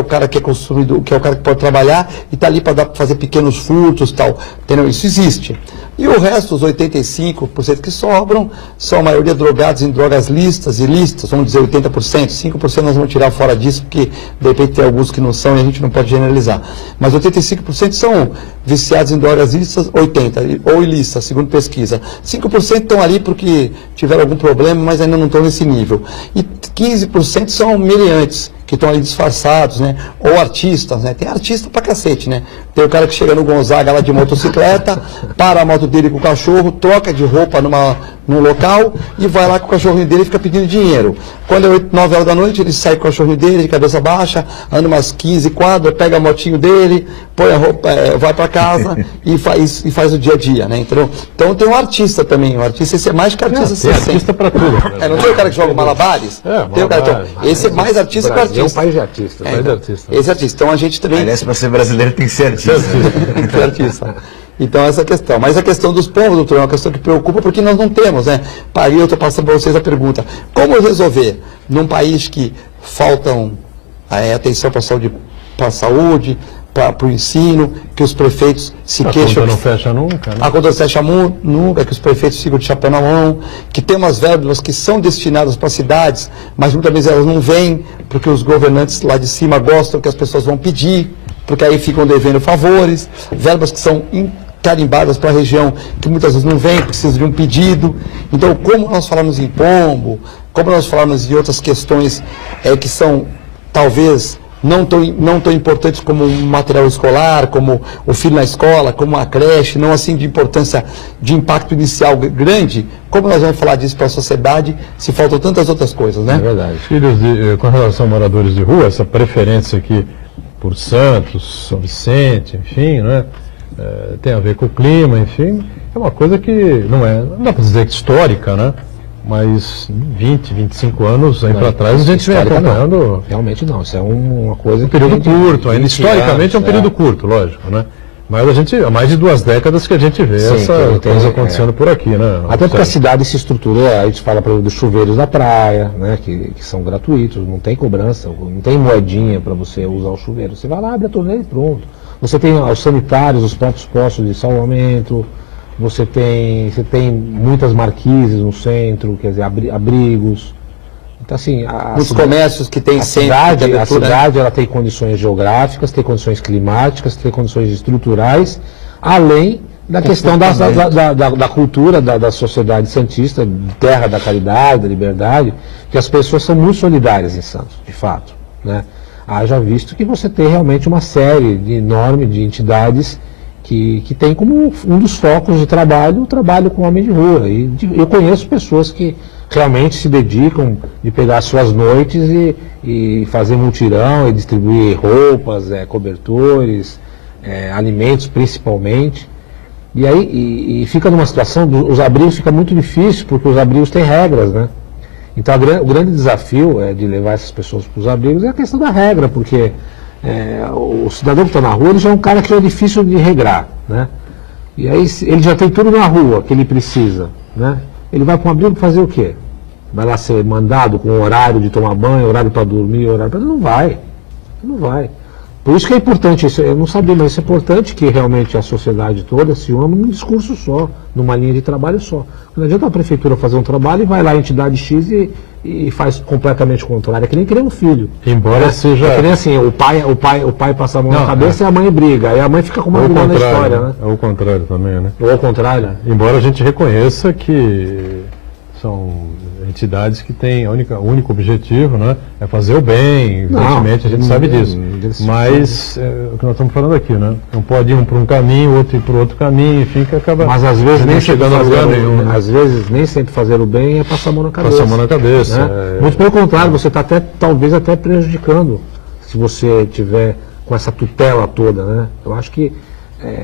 o cara que é consumidor, que é o cara que pode trabalhar e está ali para fazer pequenos furtos e tal. Entendeu? Isso existe. E o resto, os 85% que sobram, são a maioria drogados em drogas listas e ilícitas, vamos dizer 80%, 5% nós vamos tirar fora disso, porque de repente tem alguns que não são e a gente não pode generalizar. Mas 85% são viciados em drogas listas, 80% ou ilícitas, segundo pesquisa. 5% estão ali porque tiveram algum problema, mas ainda não estão nesse nível. E 15% são meliantes, que estão ali disfarçados, né? Ou artistas, né? Tem artista pra cacete, né? Tem o cara que chega no Gonzaga lá de motocicleta, para a moto dele com o cachorro, troca de roupa num local e vai lá com o cachorrinho dele e fica pedindo dinheiro. Quando é 8, 9 horas da noite, ele sai com o cachorrinho dele de cabeça baixa, anda umas 15 quadras, pega a motinho dele, põe a roupa, vai para casa e faz o dia a dia, né? Então tem um artista também, o artista, esse é mais que artista. Tem artista para tudo. Não tem o cara que joga malabares? Tem o cara, então, esse é mais artista que o artista. É um país de artistas. Esse artista. Então a gente também... Aliás, para ser brasileiro tem que ser artista. Tem que ser artista. Então essa questão. Mas a questão dos pombos, doutor, é uma questão que preocupa porque nós não temos, né? Aí eu estou passando para vocês a pergunta. Como resolver num país que faltam atenção para a saúde, para o ensino, que os prefeitos se queixam... A conta não fecha nunca, né? A conta não fecha nunca, que os prefeitos ficam de chapéu na mão, que tem umas verbas que são destinadas para cidades, mas muitas vezes elas não vêm, porque os governantes lá de cima gostam que as pessoas vão pedir, porque aí ficam devendo favores, verbas que são carimbadas para a região, que muitas vezes não vem, precisa de um pedido. Então, como nós falamos em pombo, como nós falamos em outras questões que são, talvez... não tão importantes como um material escolar, como o filho na escola, como a creche, não assim de importância, de impacto inicial grande, como nós vamos falar disso para a sociedade, se faltam tantas outras coisas, né? É verdade. Filhos com relação a moradores de rua, essa preferência aqui por Santos, São Vicente, enfim, né? Tem a ver com o clima, enfim, é uma coisa que não dá para dizer que histórica, né? Mas 20, 25 anos aí para trás a gente vem acompanhando. Não. Realmente não, isso é uma coisa. Um período curto, ainda historicamente é um período curto, lógico, né? Mas há mais de 2 décadas que a gente vê essa coisa acontecendo por aqui, né? Até porque a cidade se estruturou, a gente fala, por exemplo, dos chuveiros da praia, né? Que são gratuitos, não tem cobrança, não tem moedinha para você usar o chuveiro. Você vai lá, abre a torneira e pronto. Você tem os sanitários, os próprios postos de salvamento. Você tem muitas marquises no centro, quer dizer, abrigos. Então, assim, muitos comércios que tem sempre. A cidade ela tem condições geográficas, tem condições climáticas, tem condições estruturais, além da questão da cultura da sociedade santista, terra da caridade, da liberdade, que as pessoas são muito solidárias em Santos, de fato, né? Haja visto que você tem realmente uma série enorme de entidades que tem como um dos focos de trabalho o trabalho com o homem de rua. E eu conheço pessoas que realmente se dedicam de pegar suas noites e fazer mutirão e distribuir roupas, cobertores, alimentos principalmente. E aí fica numa situação, os abrigos fica muito difícil, porque os abrigos têm regras, né? Então o grande desafio de levar essas pessoas para os abrigos é a questão da regra, porque o cidadão que está na rua, ele já é um cara que é difícil de regrar, né? E aí ele já tem tudo na rua que ele precisa, né? Ele vai para um abrigo fazer o quê? Vai lá ser mandado com horário de tomar banho, horário para dormir, horário para... Não vai. Por isso que é importante, isso, eu não sabia, mas isso é importante que realmente a sociedade toda se una num discurso só, numa linha de trabalho só. Não adianta a prefeitura fazer um trabalho e vai lá a entidade X e faz completamente o contrário. É que nem querer um filho. Embora seja... É que nem assim, o pai passa a mão na cabeça e a mãe briga. Aí a mãe fica com uma vilã na história, né? É o contrário também, né? Ou ao contrário. Embora a gente reconheça que são entidades que têm o único objetivo, né, é fazer o bem, evidentemente a gente sabe disso. Mas o que nós estamos falando aqui, né? Não pode ir um para um caminho, outro ir para o outro caminho, enfim, que acaba. Mas às vezes nem chegando a lugar nenhum. Às vezes nem sempre fazer o bem é passar a mão na cabeça. Passar a mão na cabeça. Né? Muito pelo contrário, você está talvez até prejudicando se você tiver com essa tutela toda, né? Eu acho que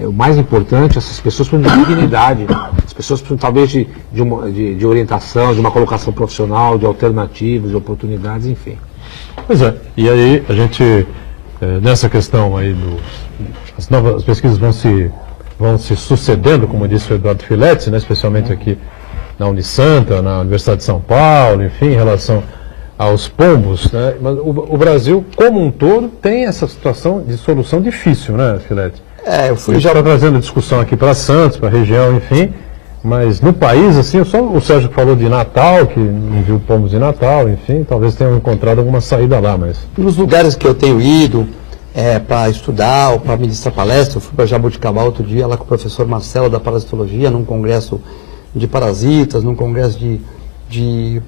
o mais importante, essas pessoas precisam de dignidade, as pessoas precisam talvez de orientação, de uma colocação profissional, de alternativas, de oportunidades, enfim. Pois é, e aí a gente, nessa questão aí, as novas pesquisas vão se sucedendo, como disse o Eduardo Filetti, né, especialmente aqui na Unisanta, na Universidade de São Paulo, enfim, em relação aos pombos, né? Mas o Brasil, como um todo, tem essa situação de solução difícil, né, Filetti? Eu fui já trazendo discussão aqui para Santos, para a região, enfim, mas no país, assim, só o Sérgio falou de Natal, que não viu pombos de Natal, enfim, talvez tenham encontrado alguma saída lá, mas... Nos lugares que eu tenho ido para estudar ou para ministrar palestra, eu fui para Jabuticabal outro dia, lá com o professor Marcelo da Parasitologia, num congresso de parasitas, num congresso de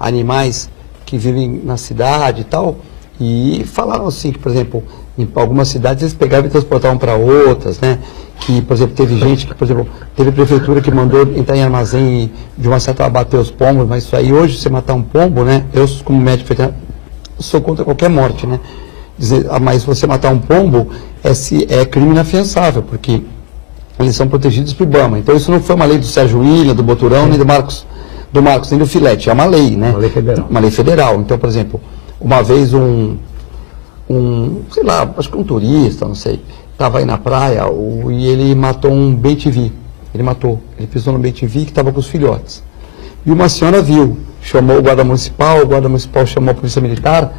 animais que vivem na cidade e tal, e falaram assim que, por exemplo, em algumas cidades eles pegavam e transportavam para outras, né? Que, por exemplo, teve gente que, por exemplo, teve prefeitura que mandou entrar em armazém e, de uma certa abater os pombos, mas isso aí hoje, você matar um pombo, né? Eu, como médico veterinário, sou contra qualquer morte, né? Mas você matar um pombo é crime inafiançável, porque eles são protegidos por IBAMA. Então isso não foi uma lei do Sérgio William, do Boturão, nem do Marcos, nem do Filetti, é uma lei, né? Uma lei federal. Uma lei federal. Então, por exemplo, uma vez sei lá, acho que um turista, não sei, estava aí na praia e ele matou um bem-te-vi. Ele pisou no bem-te-vi que estava com os filhotes. E uma senhora viu, chamou o guarda municipal chamou a polícia militar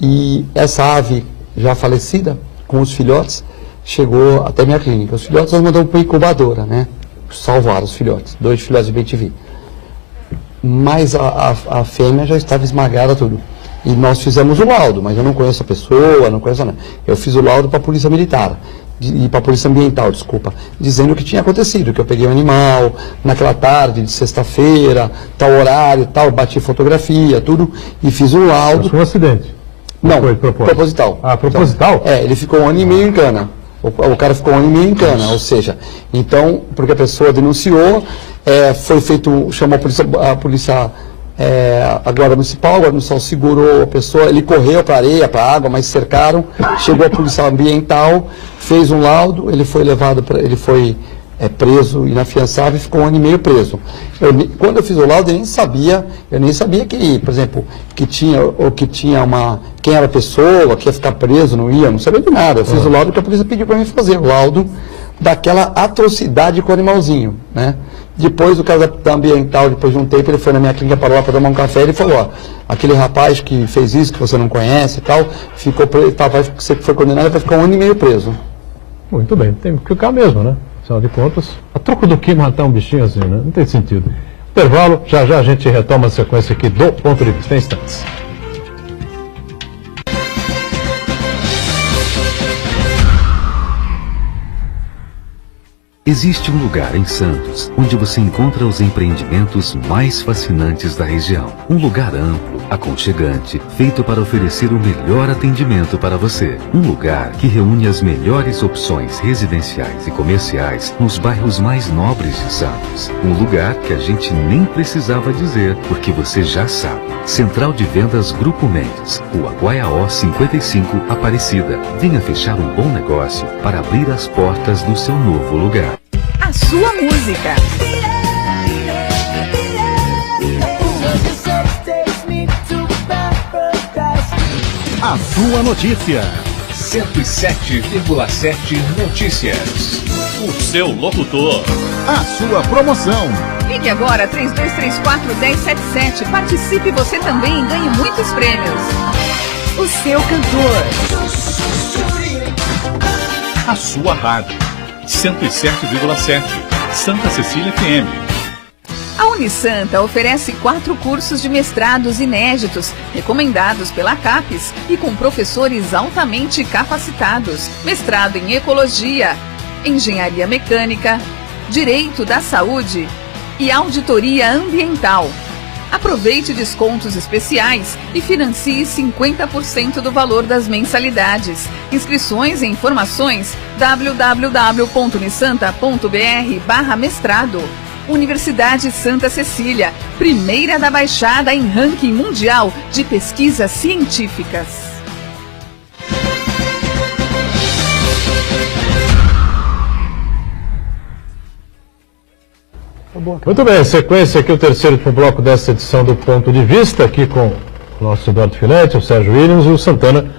e essa ave já falecida, com os filhotes, chegou até minha clínica. Os filhotes nós mandamos para a incubadora, né? Salvaram os filhotes, 2 filhotes de bem-te-vi. Mas a fêmea já estava esmagada tudo. E nós fizemos o laudo, mas eu não conheço a pessoa, não conheço nada. Eu fiz o laudo para a Polícia Militar, e para a Polícia Ambiental, desculpa, dizendo o que tinha acontecido, que eu peguei um animal naquela tarde de sexta-feira, tal horário, tal, bati fotografia, tudo, e fiz um laudo. Mas foi um acidente? Não, foi proposital. Ah, proposital? Então, ele ficou 1 ano e meio em cana. O cara ficou 1 ano e meio em cana, ou seja, então, porque a pessoa denunciou, foi feito, chamou a polícia a guarda municipal segurou a pessoa, ele correu para a areia, para a água, mas cercaram, chegou a polícia ambiental, fez um laudo, ele foi levado, ele foi preso, inafiançável, e ficou 1 ano e meio preso. Quando eu fiz o laudo, eu nem sabia que, por exemplo, quem era a pessoa, que ia ficar preso, não sabia de nada. Eu fiz o laudo que a polícia pediu para mim fazer, o laudo daquela atrocidade com o animalzinho, né? Depois, o caso da ambiental, depois de um tempo, ele foi na minha clínica, parou lá para tomar um café, e ele falou, aquele rapaz que fez isso, que você não conhece e tal, você foi condenado, vai ficar 1 ano e meio preso. Muito bem, tem que ficar mesmo, né? Afinal de contas, a troco do que matar um bichinho assim, né? Não tem sentido. Intervalo, já a gente retoma a sequência aqui do Ponto de Vista em instantes. Existe um lugar em Santos onde você encontra os empreendimentos mais fascinantes da região. Um lugar amplo, aconchegante, feito para oferecer o melhor atendimento para você. Um lugar que reúne as melhores opções residenciais e comerciais nos bairros mais nobres de Santos. Um lugar que a gente nem precisava dizer, porque você já sabe. Central de Vendas Grupo Mendes, Rua Guaiaó 55, Aparecida. Venha fechar um bom negócio para abrir as portas do seu novo lugar. A sua música. sua notícia. 107,7 Notícias. O seu locutor. A sua promoção. Ligue agora 3234-1077. Participe você também e ganhe muitos prêmios. O seu cantor. A sua rádio. 107,7 Santa Cecília FM. A Unisanta oferece 4 cursos de mestrados inéditos, recomendados pela CAPES e com professores altamente capacitados. Mestrado em Ecologia, Engenharia Mecânica, Direito da Saúde e Auditoria Ambiental. Aproveite descontos especiais e financie 50% do valor das mensalidades. Inscrições e informações www.unisanta.br/mestrado. Universidade Santa Cecília, primeira da Baixada em ranking mundial de pesquisas científicas. Muito bem, sequência aqui, o terceiro e último bloco dessa edição do Ponto de Vista, aqui com o nosso Eduardo Filete, o Sérgio Williams e o Santana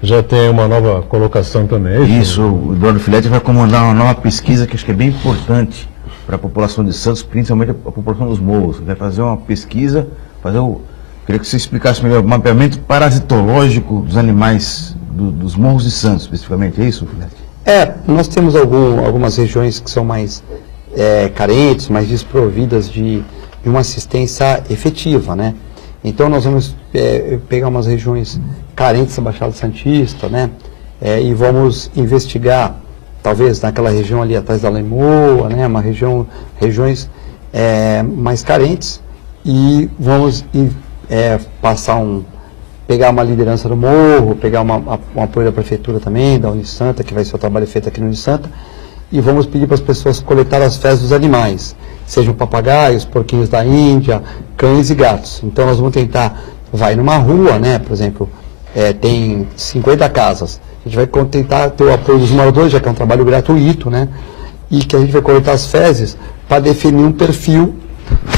já tem uma nova colocação também. Isso, o Eduardo Filete vai comandar uma nova pesquisa que acho que é bem importante para a população de Santos, principalmente a população dos morros. Vai fazer uma pesquisa, queria que você explicasse melhor o mapeamento parasitológico dos animais dos morros de Santos, especificamente, é isso, Filete? Nós temos algumas regiões que são mais carentes, mais desprovidas de uma assistência efetiva, né? Então nós vamos pegar umas regiões carentes da Baixada Santista, né? E vamos investigar, talvez naquela região ali atrás da Lemoa, né? Regiões mais carentes, e vamos pegar uma liderança do morro, pegar um apoio da prefeitura também, da Unisanta, que vai ser o trabalho feito aqui no Unisanta, e vamos pedir para as pessoas coletar as fezes dos animais, sejam papagaios, porquinhos da Índia, cães e gatos. Então nós vamos tentar, vai numa rua, né, por exemplo, tem 50 casas, a gente vai tentar ter o apoio dos moradores, já que é um trabalho gratuito, né, e que a gente vai coletar as fezes para definir um perfil,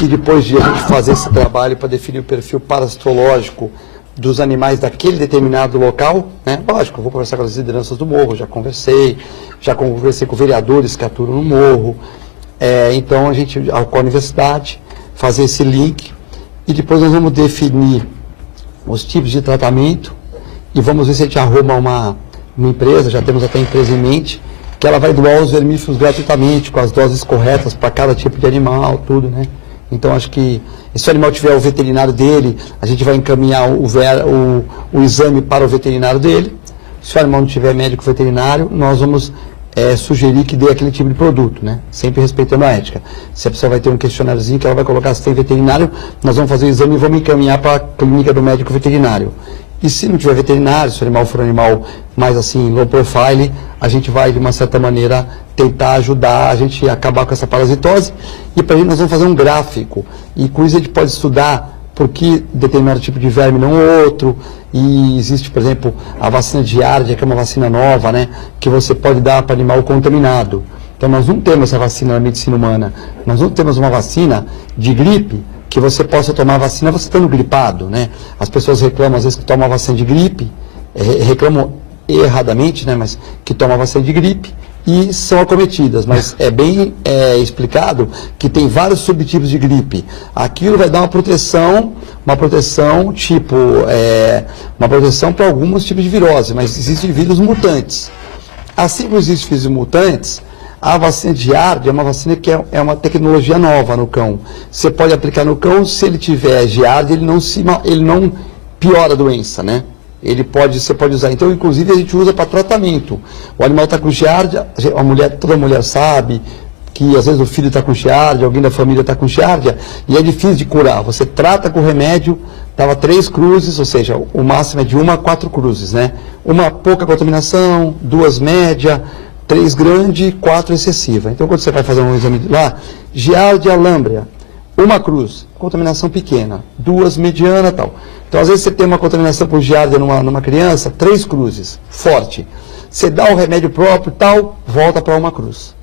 e depois de a gente fazer esse trabalho para definir o perfil parasitológico dos animais daquele determinado local, né? Lógico, eu vou conversar com as lideranças do morro, já conversei com vereadores que atuam no morro, então a gente, com a universidade, fazer esse link, e depois nós vamos definir os tipos de tratamento, e vamos ver se a gente arruma uma empresa, já temos até a empresa em mente, que ela vai doar os vermífugos gratuitamente, com as doses corretas para cada tipo de animal, tudo, né? Então, acho que se o animal tiver o veterinário dele, a gente vai encaminhar o exame para o veterinário dele. Se o animal não tiver médico veterinário, nós vamos sugerir que dê aquele tipo de produto, né? Sempre respeitando a ética. Se a pessoa vai ter um questionáriozinho que ela vai colocar se tem veterinário, nós vamos fazer o exame e vamos encaminhar para a clínica do médico veterinário. E se não tiver veterinário, se o animal for um animal mais assim, low profile, a gente vai, de uma certa maneira, tentar ajudar a gente a acabar com essa parasitose. E para isso nós vamos fazer um gráfico. E com isso a gente pode estudar por que determinado tipo de verme não outro. E existe, por exemplo, a vacina de Giardia, que é uma vacina nova, né, que você pode dar para animal contaminado. Então nós não temos essa vacina na medicina humana. Nós não temos uma vacina de gripe que você possa tomar a vacina você estando gripado, né? As pessoas reclamam às vezes que tomam a vacina de gripe, reclamam erradamente, né? Mas que tomam a vacina de gripe e são acometidas, mas é bem explicado que tem vários subtipos de gripe. Aquilo vai dar uma proteção tipo, uma proteção para alguns tipos de virose, mas existem vírus mutantes. Assim como existem vírus mutantes, a vacina de Giardia é uma vacina que é uma tecnologia nova no cão. Você pode aplicar no cão, se ele tiver Giardia, ele não piora a doença, né? Você pode usar. Então, inclusive, a gente usa para tratamento. O animal está com Giardia, toda mulher sabe que às vezes o filho está com Giardia, alguém da família está com Giardia, e é difícil de curar. Você trata com remédio, dava 3 cruzes, ou seja, o máximo é de 1 a 4 cruzes, né? 1 pouca contaminação, 2 média, 3 grande, 4 excessiva. Então, quando você vai fazer um exame lá, Giardia lambrea, 1 cruz, contaminação pequena, 2 mediana, tal. Então, às vezes você tem uma contaminação por Giardia numa criança, 3 cruzes, forte. Você dá o remédio próprio, tal, volta para 1 cruz.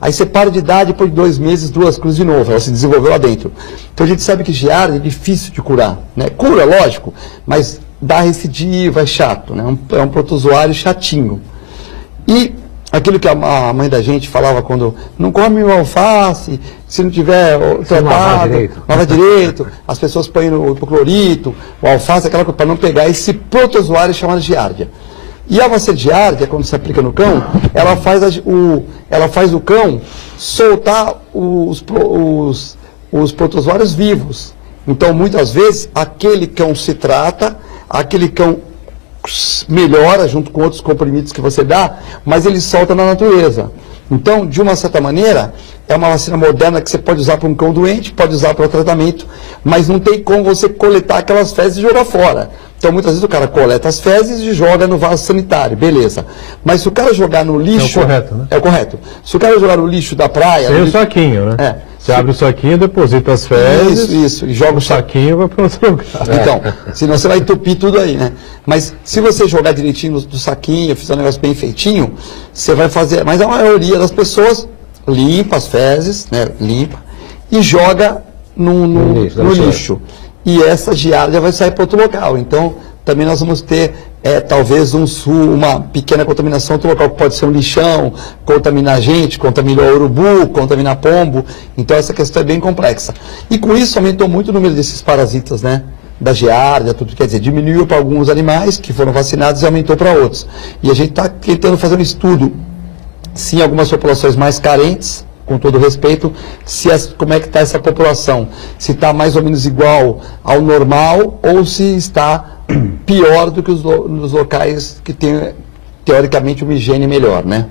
Aí você para de dar, depois de 2 meses, 2 cruzes de novo, ela se desenvolveu lá dentro. Então, a gente sabe que Giardia é difícil de curar, né? Cura, lógico, mas dá recidiva, é chato, né? É um protozoário chatinho. E aquilo que a mãe da gente falava quando não come o alface, se não tiver tratado, lava direito, as pessoas põem no hipoclorito, o alface, aquela coisa, para não pegar esse protozoário chamado giardia. E a vacina de giardia, quando se aplica no cão, ela faz o cão soltar os protozoários vivos. Então, muitas vezes, aquele cão se trata, aquele cão melhora junto com outros comprimidos que você dá, mas ele solta na natureza. Então, de uma certa maneira, é uma vacina moderna que você pode usar para um cão doente, pode usar para o tratamento, mas não tem como você coletar aquelas fezes e jogar fora. Então, muitas vezes o cara coleta as fezes e joga no vaso sanitário, beleza. Mas se o cara jogar no lixo... É o correto, né? É o correto. Se o cara jogar no lixo da praia... Tem o saquinho, né? Você abre o saquinho, deposita as fezes... Isso, e joga o saquinho e vai para outro lugar. Então, senão você vai entupir tudo aí, né? Mas se você jogar direitinho do saquinho, fizer um negócio bem feitinho, você vai fazer... Mas a maioria das pessoas limpa as fezes, né? Limpa, e joga no lixo. E essa giardia vai sair para outro local. Então, também nós vamos ter, talvez, uma pequena contaminação em outro local, que pode ser um lixão, contaminar gente, contaminar urubu, contaminar pombo. Então, essa questão é bem complexa. E com isso, aumentou muito o número desses parasitas, né? Da giardia, tudo, quer dizer, diminuiu para alguns animais que foram vacinados e aumentou para outros. E a gente está tentando fazer um estudo, se em algumas populações mais carentes, com todo respeito, como é que está essa população, se está mais ou menos igual ao normal ou se está pior do que nos locais que tem, teoricamente, uma higiene melhor, né?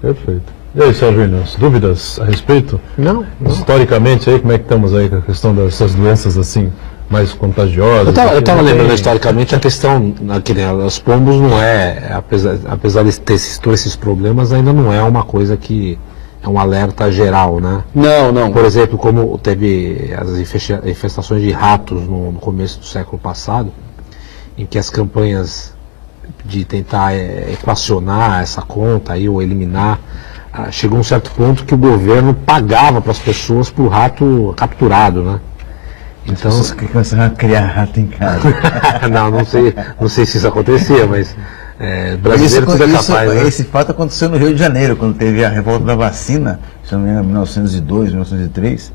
Perfeito. E aí, Salvino, as dúvidas a respeito? Não. Historicamente, aí, como é que estamos aí com a questão dessas doenças assim, mais contagiosas? Eu estava lembrando historicamente a questão, os pombos não apesar de ter todos esses problemas, ainda não é uma coisa que é um alerta geral, né? Não. Por exemplo, como teve as infestações de ratos no começo do século passado, em que as campanhas de tentar equacionar essa conta aí, ou eliminar, chegou a um certo ponto que o governo pagava para as pessoas por rato capturado, né? Então, as pessoas que começaram a criar rato em casa. não sei se isso acontecia, mas brasileiro tudo é capaz, né? Esse fato aconteceu no Rio de Janeiro, quando teve a revolta da vacina, se não me engano, em 1902, 1903,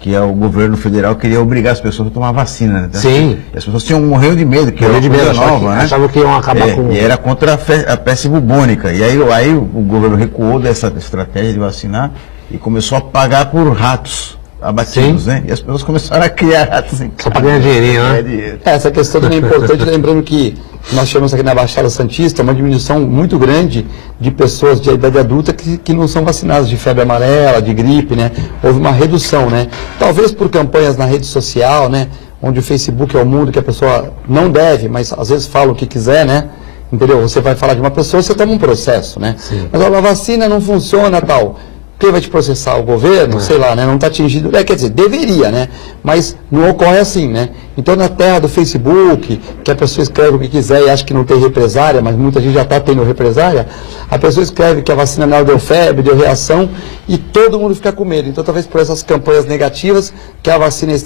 que o governo federal queria obrigar as pessoas a tomar vacina, né? Sim. E as pessoas morrendo de medo, que era uma coisa nova, né? Achavam que iam acabar com... E era contra a peste bubônica. E aí o governo recuou dessa estratégia de vacinar e começou a pagar por ratos abatidos, né? E as pessoas começaram a criar ratos em casa. Só para ganhar dinheirinho, né? Essa questão também é importante, lembrando que nós tivemos aqui na Baixada Santista uma diminuição muito grande de pessoas de idade adulta que não são vacinadas de febre amarela, de gripe, né? Houve uma redução, né? Talvez por campanhas na rede social, né? Onde o Facebook é o mundo que a pessoa não deve, mas às vezes fala o que quiser, né? Entendeu? Você vai falar de uma pessoa, você toma um processo, né? Sim. Mas a vacina não funciona, tal. Quem vai te processar? O governo? Sei lá, né? Não está atingido. Quer dizer, deveria, né? Mas não ocorre assim, né? Então, na terra do Facebook, que a pessoa escreve o que quiser e acha que não tem represária, mas muita gente já está tendo represária, a pessoa escreve que a vacina não deu febre, deu reação, e todo mundo fica com medo. Então, talvez por essas campanhas negativas, que a vacina é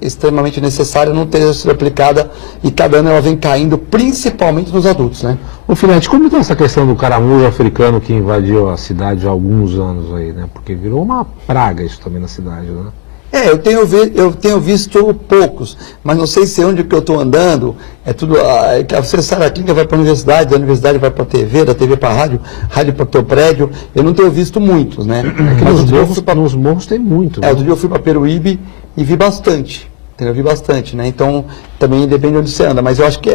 extremamente necessária, não tenha sido aplicada, e cada ano ela vem caindo, principalmente nos adultos, né? Ô Filete, como está essa questão do caramujo africano que invadiu a cidade há alguns anos aí, né? Porque virou uma praga isso também na cidade, né? Eu tenho visto poucos, mas não sei se onde que eu estou andando, é tudo, você sai da clínica, vai para a universidade, da universidade vai para a TV, da TV para a rádio para o teu prédio, eu não tenho visto muitos, né? Nos morros tem muito. Né? Outro dia eu fui para Peruíbe e vi bastante. Eu vi bastante, né? Então, também depende de onde você anda, mas eu acho que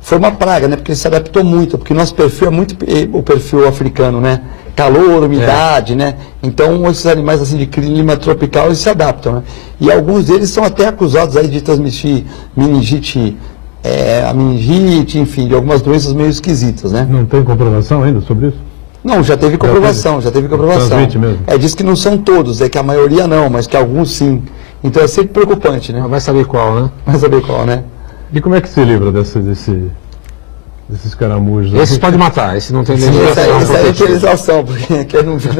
foi uma praga, né? Porque ele se adaptou muito, porque nosso perfil é muito o perfil africano, né? Calor, umidade, né? Então, esses animais assim de clima tropical, eles se adaptam, né? E alguns deles são até acusados aí de transmitir meningite, a meningite, enfim, de algumas doenças meio esquisitas, né? Não tem comprovação ainda sobre isso? Não, já teve comprovação. Transmite mesmo. Diz que não são todos, que a maioria não, mas que alguns sim. Então é sempre preocupante, né? Vai saber qual, né? Vai saber qual, né? E como é que se livra desses caramujos. Esses pode matar, esse não tem Esse legislação. aí é utilização, porque quem não viu.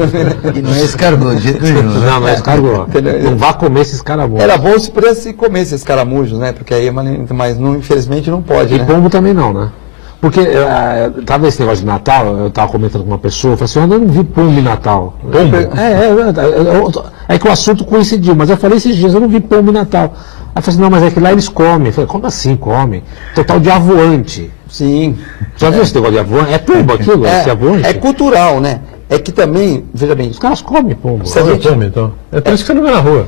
E não é escargot, de jeito nenhum. né? Não é escargot. Não vá comer esses caramujos. Era bom se pudesse comer esses caramujos, né? Porque aí, mas não, infelizmente não pode, E né? pombo também não, né? Porque tava esse negócio de Natal, eu estava comentando com uma pessoa, eu falei assim, eu não vi pombo em Natal. Pombo? É que o assunto coincidiu, mas eu falei esses dias, eu não vi pombo em Natal. Aí eu falei assim, não, mas é que lá eles comem. Eu falei, como assim comem? Total de avoante. Sim. Já viu esse negócio de avoante? É pombo aquilo, esse avoante? É cultural, né? É que também, veja bem, Os caras comem pombo. Se a gente- Come, então. É por isso que você não vê na rua.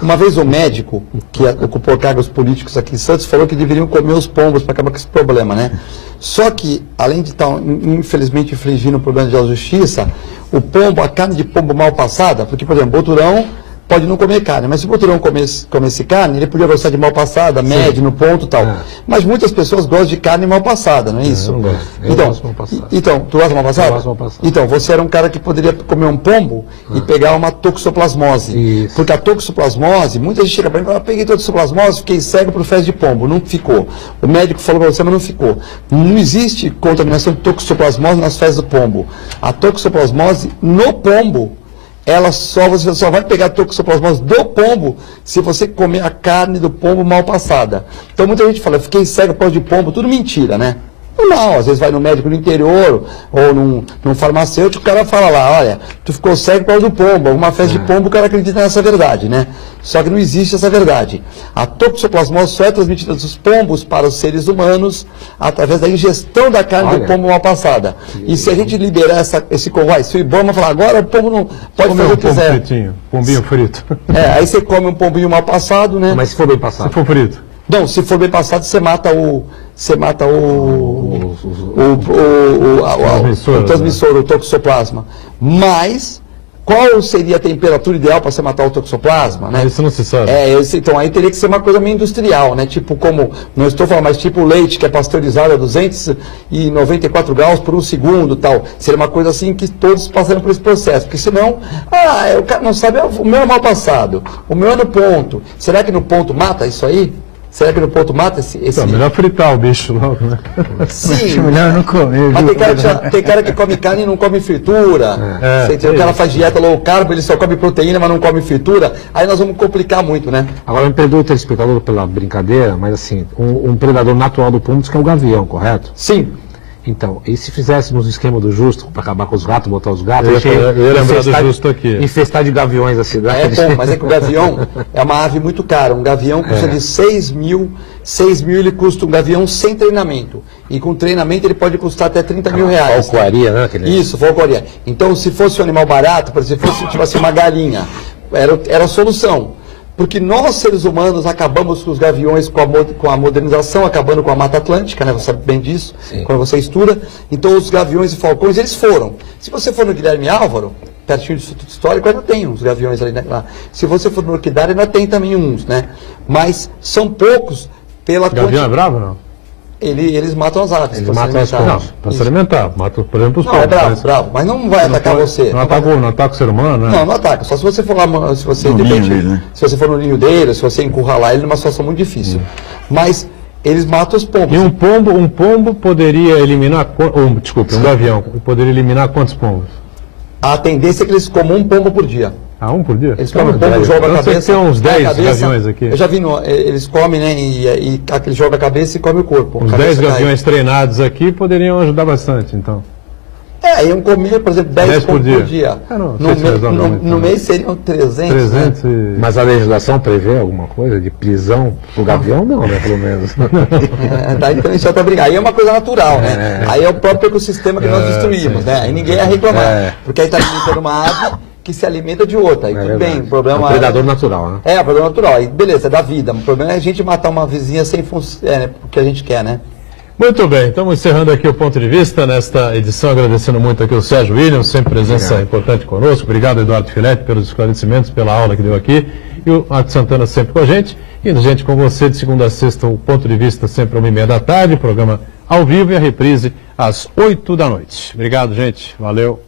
uma vez um médico que ocupou cargos políticos aqui em Santos falou que deveriam comer os pombos para acabar com esse problema, né? Só que, além de estar, infelizmente, infligindo um problema de justiça, o pombo, a carne de pombo mal passada, porque, por exemplo, boturão pode não comer carne, mas se o boturão comesse carne, ele podia gostar de mal passada, médio, no ponto e tal. Mas muitas pessoas gostam de carne mal passada, não é isso? eu não gosto. Eu Então, gosto mal passada. então, tu gosta de mal passada? Eu gosto mal passada. Então, você era um cara que poderia comer um pombo e pegar uma toxoplasmose. Isso. Porque a toxoplasmose, muita gente chega para mim e fala, peguei toxoplasmose, fiquei cego por fezes de pombo. Não ficou. O médico falou para você, mas não ficou. Não existe contaminação de toxoplasmose nas fezes do pombo. A toxoplasmose no pombo, você só vai pegar a toxoplasmose do pombo se você comer a carne do pombo mal passada. Então muita gente fala, fiquei cego por causa de pombo, tudo mentira, né? Não, às vezes vai no médico do interior ou num farmacêutico, o cara fala lá, olha, tu ficou cego por causa do pombo, alguma festa de pombo, o cara acredita nessa verdade, né? Só que não existe essa verdade. A toxoplasmose só é transmitida dos pombos para os seres humanos através da ingestão da carne do pombo mal passada. E se a gente liberar esse convai, se o Ibama falar, agora o pombo não pode Comer fazer um o que pombo quiser. fritinho, pombinho frito. Aí você come um pombinho mal passado, né? Mas se for bem Se passado. for frito. Não, se for bem passado, você mata o transmissor, o toxoplasma. Mas, qual seria a temperatura ideal para você matar o toxoplasma, né? Isso não se sabe. Então aí teria que ser uma coisa meio industrial, né? Tipo como, não estou falando, mas tipo leite que é pasteurizado a 294 graus por um segundo, tal. Seria uma coisa assim que todos passariam por esse processo, porque senão, o cara não sabe, o meu é mal passado, o meu é no ponto. Será que no ponto mata isso aí? Será que no ponto mata esse... Então, melhor fritar o bicho logo, né? Sim, Melhor não comer. mas viu? tem cara que come carne e não come fritura. Você entendeu? O cara faz dieta low carb, ele só come proteína, mas não come fritura. Aí nós vamos complicar muito, né? Agora, me perdoe o telespectador pela brincadeira, mas assim, um predador natural do pombo diz que é o gavião, correto? Sim. Então, e se fizéssemos o esquema do Justo para acabar com os gatos, botar os gatos, Eu ia lembrar do Justo aqui. infestar de gaviões a cidade? É bom, mas é que o gavião é uma ave muito cara. Um gavião custa de 6 mil ele custa um gavião sem treinamento. E com treinamento ele pode custar até 30 mil reais. Falcoaria, né? Isso, falcoaria. Então, se fosse um animal barato, por exemplo, se fosse tipo assim, uma galinha, era a solução. Porque nós, seres humanos, acabamos com os gaviões com a modernização, acabando com a Mata Atlântica, né? Você sabe bem disso, quando você estuda. Então, os gaviões e falcões, eles foram. Se você for no Guilherme Álvaro, pertinho do Instituto Histórico, ainda tem uns gaviões ali, né? Lá. Se você for no Orquidário, ainda tem também uns, né? Mas são poucos pela Gavião é bravo, não? Eles matam as aves. Eles pra se matam as alimentar. pombos. Para se alimentar. Mata, por exemplo, os Não, é pombos. bravo, mas bravo. Mas não vai atacar você. Não ataca o ser humano, né? Não ataca. Só se você for lá, se você, No de ninho repente, dele, né? se você for no ninho dele, se você encurralar ele numa situação muito difícil. Mas eles matam os pombos. E um pombo poderia eliminar... um gavião poderia eliminar quantos pombos? A tendência é que eles comam um pombo por dia. Um por dia? Eles comem um pombo, jogam a Eu sei que cabeça. tem uns 10 cabeça, gaviões aqui. Eu já vi, eles comem, né? E eles jogam a cabeça e comem o corpo. A Uns cabeça 10 cai. gaviões treinados aqui poderiam ajudar bastante, então. Iam comer, por exemplo, 10 pombos por dia. Não sei se resolve muito, No né? mês seriam 300. 300 Né? e... Mas a legislação prevê alguma coisa de prisão pro gavião? Não, né? Pelo menos. Então isso é outra briga. Aí é uma coisa natural, né? Aí é o próprio ecossistema que nós destruímos, né? Aí ninguém ia reclamar. Porque aí está alimentando uma ave que se alimenta de outra. Aí tudo bem, o problema é um predador natural, né? É, o problema natural. Aí beleza, é da vida. O problema é a gente matar uma vizinha sem função, porque a gente quer, né? Muito bem, estamos encerrando aqui o Ponto de Vista nesta edição, agradecendo muito aqui o Sérgio Williams, sempre presença importante conosco. Obrigado, Eduardo Filete, pelos esclarecimentos, pela aula que deu aqui. E o Marcos Santana sempre com a gente. E gente com você de segunda a sexta, o Ponto de Vista sempre às 1h30 da tarde, programa ao vivo e a reprise às 8 da noite. Obrigado, gente. Valeu.